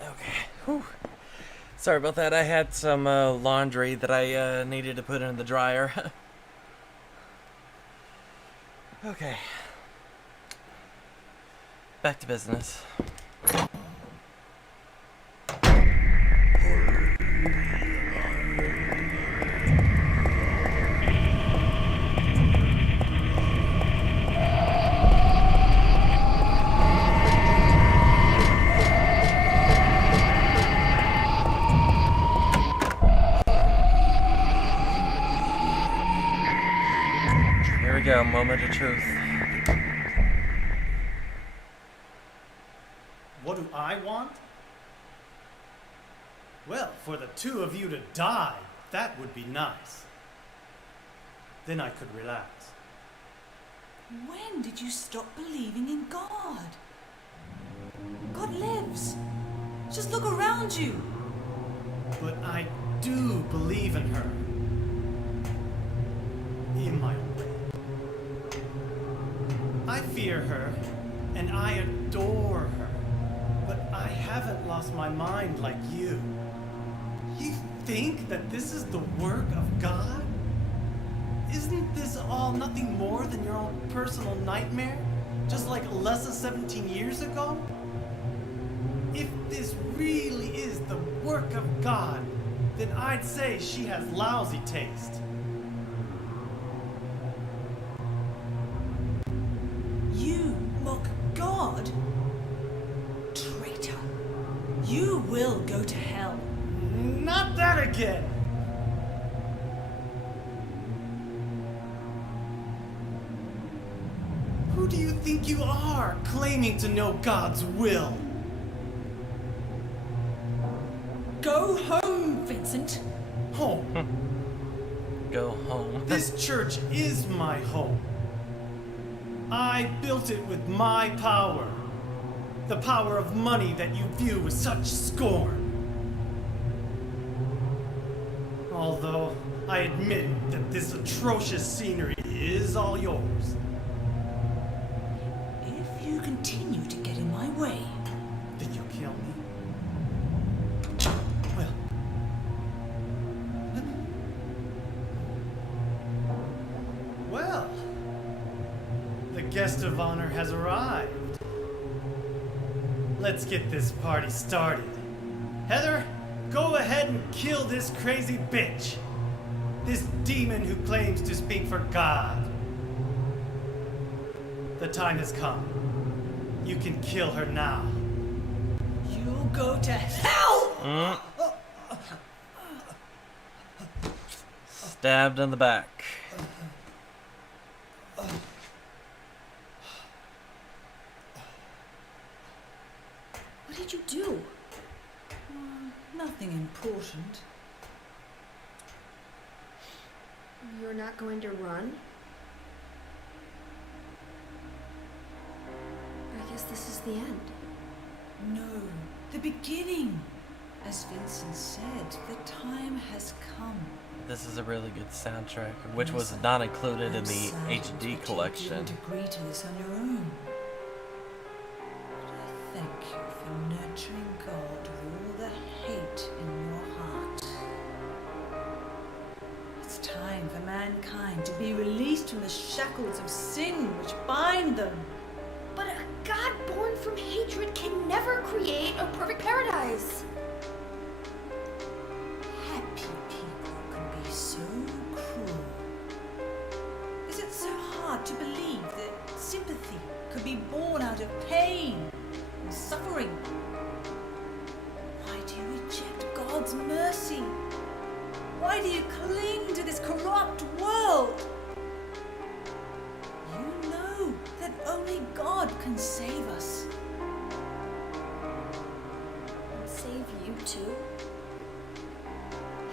Okay. Whew. Sorry about that. I had some laundry that I needed to put in the dryer. Okay. Back to business. Here we go, moment of truth. What do I want? Well, for the two of you to die, that would be nice. Then I could relax. When did you stop believing in God? God lives. Just look around you. But I do believe in her. In my way. I fear her, and I adore her. But I haven't lost my mind like you. You think that this is the work of God? Isn't this all nothing more than your own personal nightmare? Just like Alessa 17 years ago? If this really is the work of God, then I'd say she has lousy taste. You mock God? will go to hell. Not that again! Who do you think you are, claiming to know God's will? Go home, Vincent. Home. Go home. This church is my home. I built it with my power. The power of money that you view with such scorn. Although I admit that this atrocious scenery is all yours. If you continue to get in my way, Then you kill me. Well. Well. The guest of honor has arrived. Let's get this party started. Heather, go ahead and kill this crazy bitch. This demon who claims to speak for God. The time has come. You can kill her now. you'll go to hell! Stabbed in the back. What did you do? Nothing important. You're not going to run? I guess this is the end. No, the beginning. As Vincent said, the time has come. This is a really good soundtrack, which was not included in the sad HD that collection. You didn't agree to this on your own. But I thank you for nurturing God with all the hate in your heart. It's time for mankind to be released from the shackles of sin which bind them. But a God born from hatred can never create a perfect paradise. Happy people can be so cruel. Is it so hard to believe that sympathy could be born out of pain and suffering? Why do you reject God's mercy? Why do you cling to this corrupt world? You know that only God can save us. And save you too?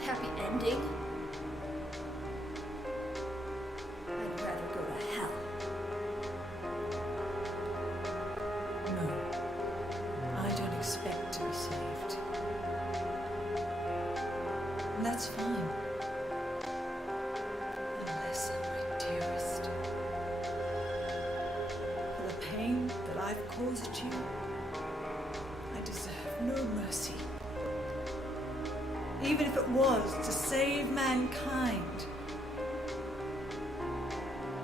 Happy ending? I'd rather go to hell. No, I don't expect to be saved. And that's fine. Alessa, my dearest. For the pain that I've caused you, I deserve no mercy. Even if it was to save mankind.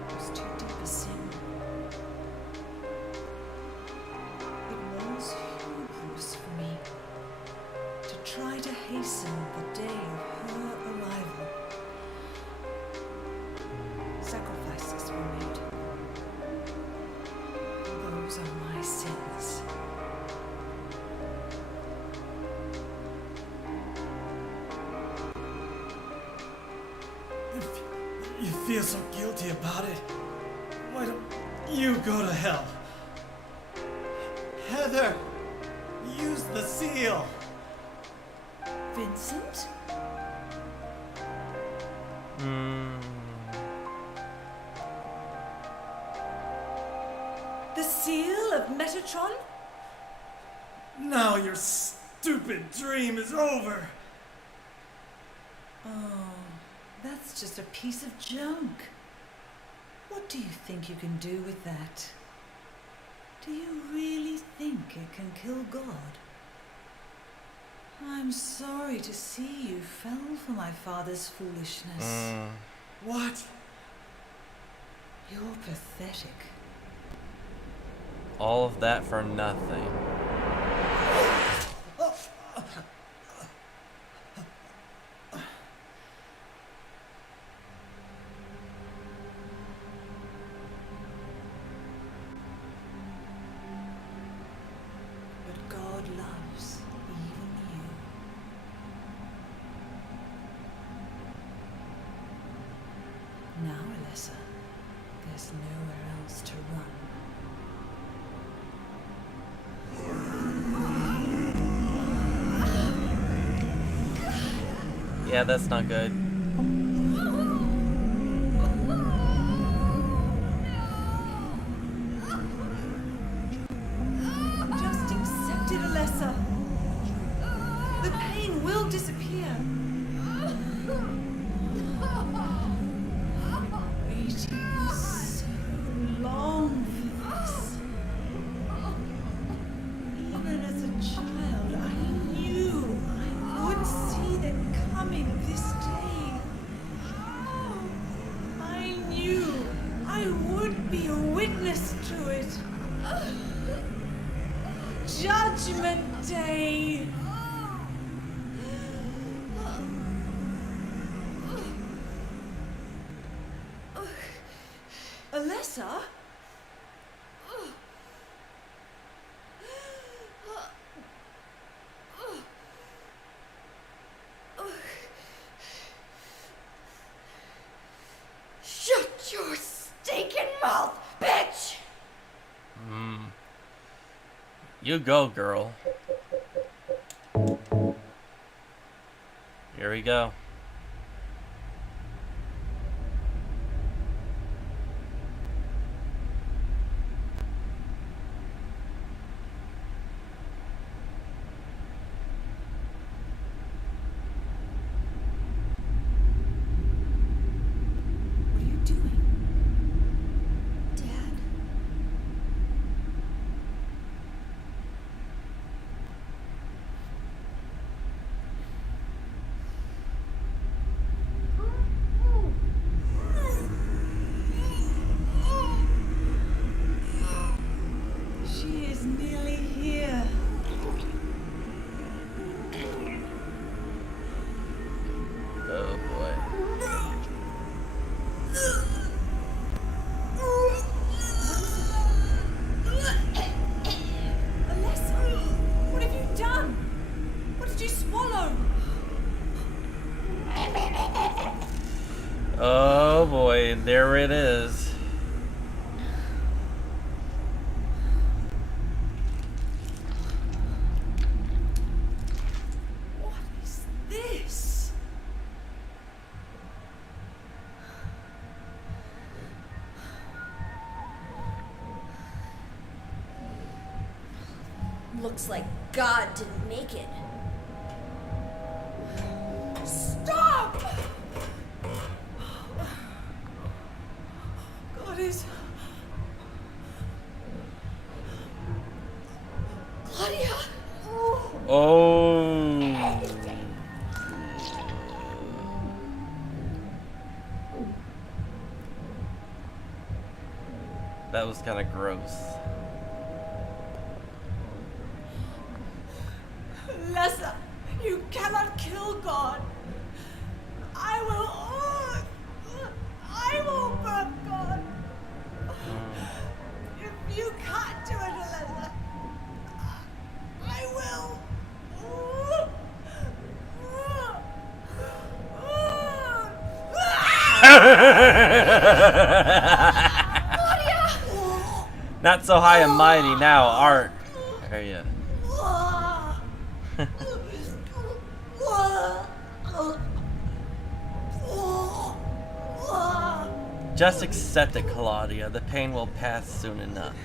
It was too deep a sin. It was hubris for me to try to hasten the day of her arrival. Sacrifices were made. Those are my sins. If you feel so guilty about it, why don't you go to hell? Heather, use the seal. Vincent? The seal of Metatron? Now your stupid dream is over. Oh, that's just a piece of junk. What do you think you can do with that? Do you really think it can kill God? I'm sorry to see you fell for my father's foolishness. What? You're pathetic. All of that for nothing. But God loves even you. There's nowhere else to run. Yeah, that's not good. Just accept it, Alessa. The pain will disappear. Waiting so long for this. Even as a child, I knew I would see the coming of this day. I knew I would be a witness to it. Judgment Day. Alessa? Shut your stinking mouth, bitch! You go, girl. Here we go. What are you doing? Dad. She is nearly here. Oh boy. Alessa, what have you done? What did you swallow? Oh boy, there it is. What is this? Looks like God didn't make it. Stop! God is... Claudia! Oh. That was kind of gross. Alessa, you cannot kill God. I will burn God. If you can't do it, Alessa, I will. Not so high and mighty now, Art. Are you? Just accept it, Claudia. The pain will pass soon enough.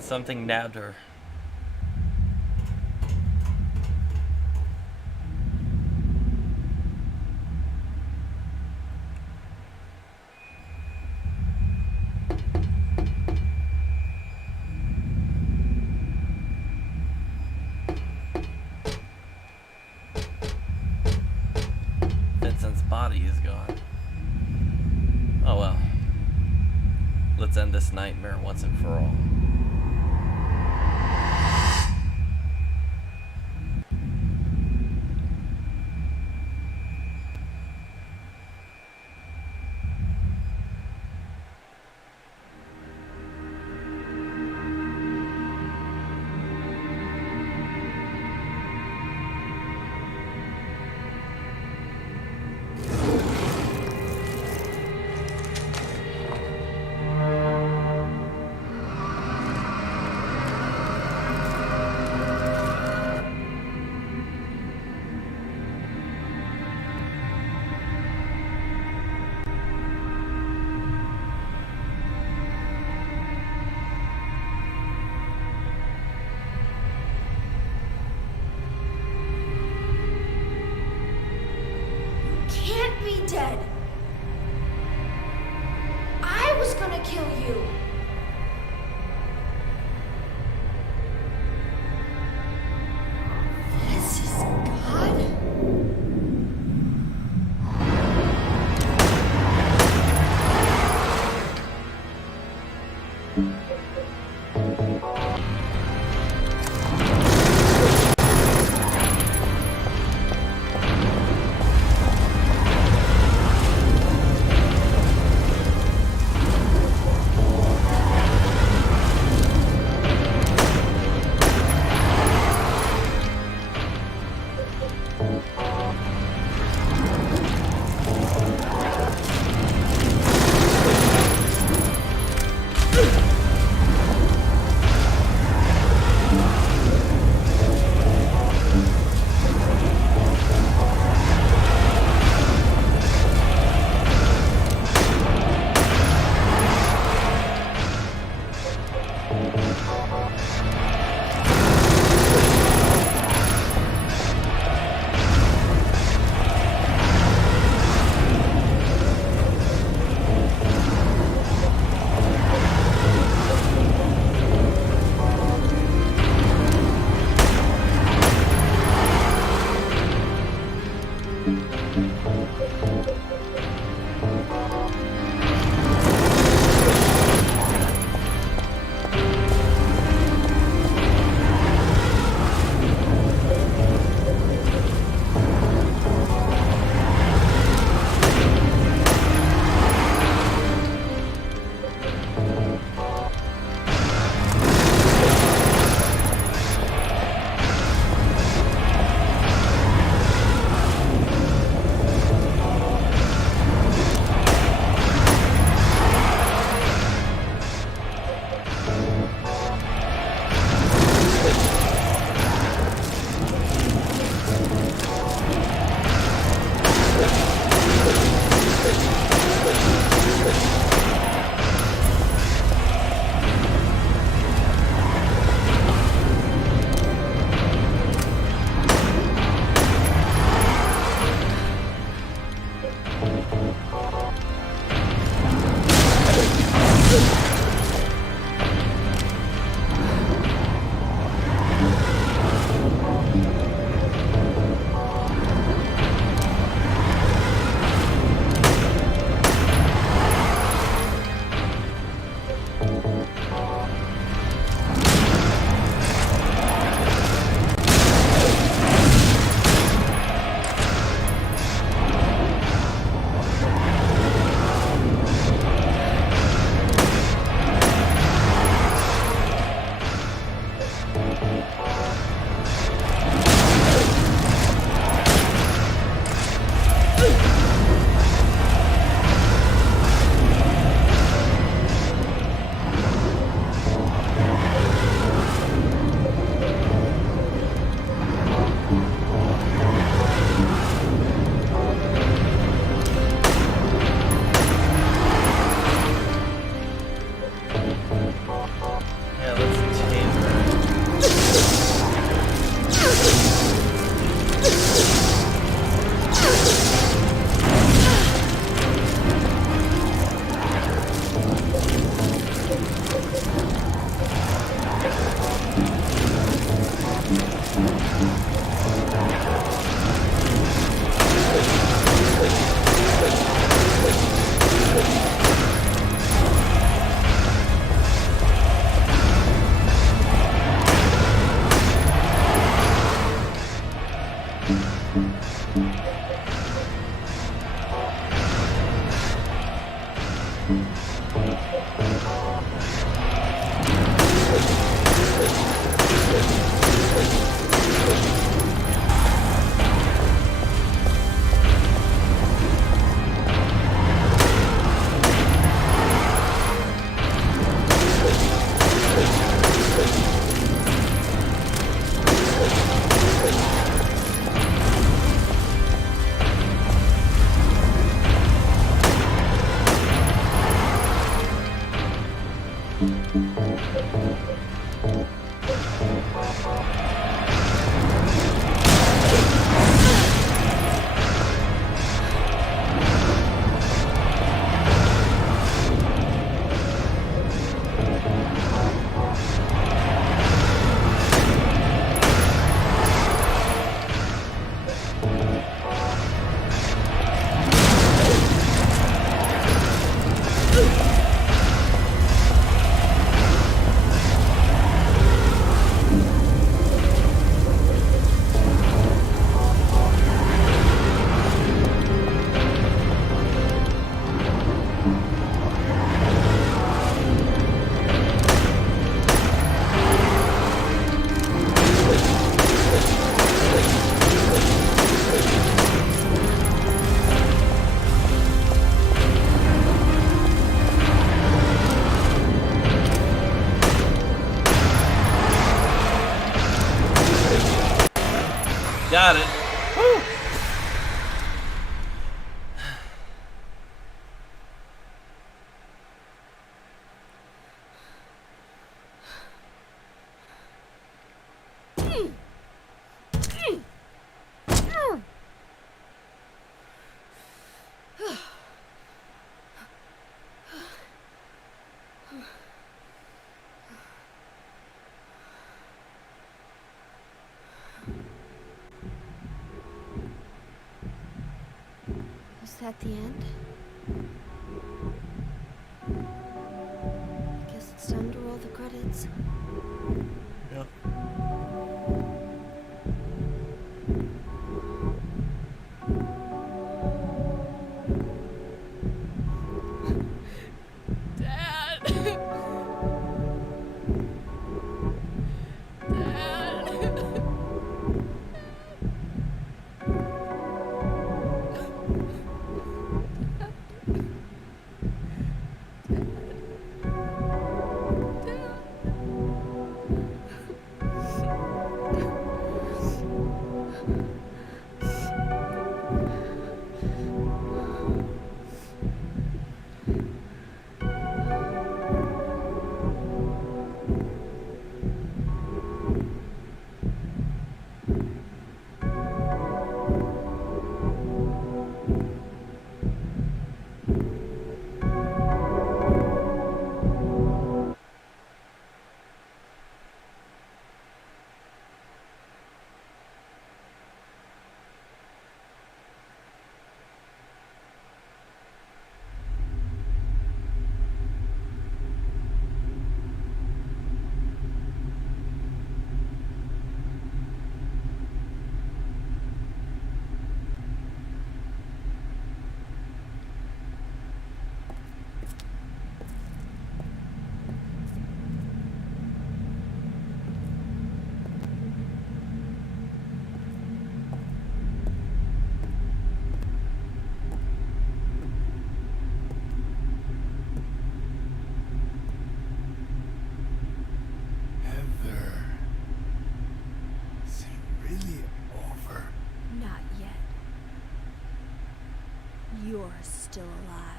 Something nabbed her. Let's end this nightmare once and for all. Can't be dead. I was gonna kill you. This is God? Got it. Woo! Is that the end? I guess it's time to roll the credits. Yeah. Dad! Dad! Heather. Is it really over? Not yet. You're still alive.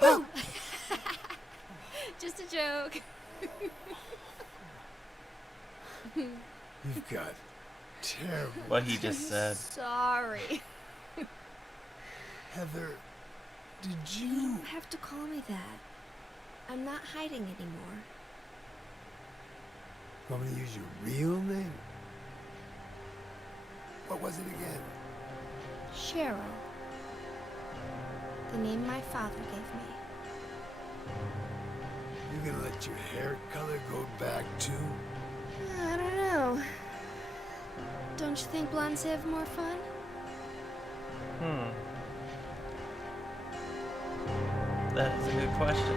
Oh! Just a joke. You've got terrible. What he just said. Sorry. Heather, did You you? don't have to call me that. I'm not hiding anymore. Want me to use your real name? What was it again? Cheryl. The name my father gave me. You gonna let your hair color go back too? I don't know. Don't you think blondes have more fun? That is a good question.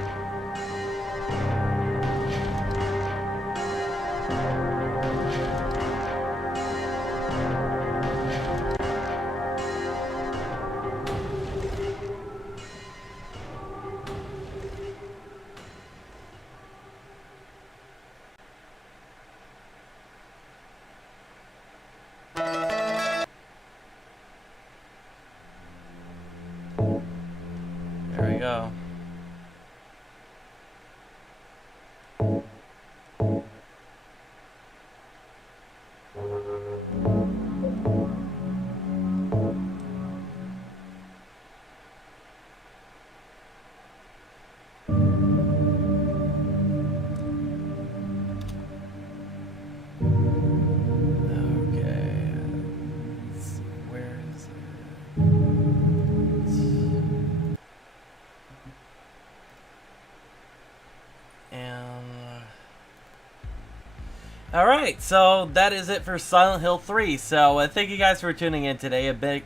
There we go. Okay. Let's see, where is it? And all right, so that is it for Silent Hill 3. So thank you guys for tuning in today. A big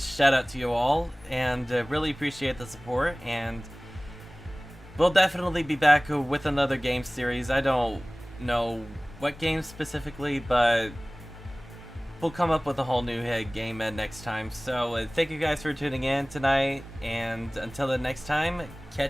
shout out to you all, and really appreciate the support. And we'll definitely be back with another game series. I don't know what game specifically, but we'll come up with a whole new game next time. So thank you guys for tuning in tonight, and until the next time, catch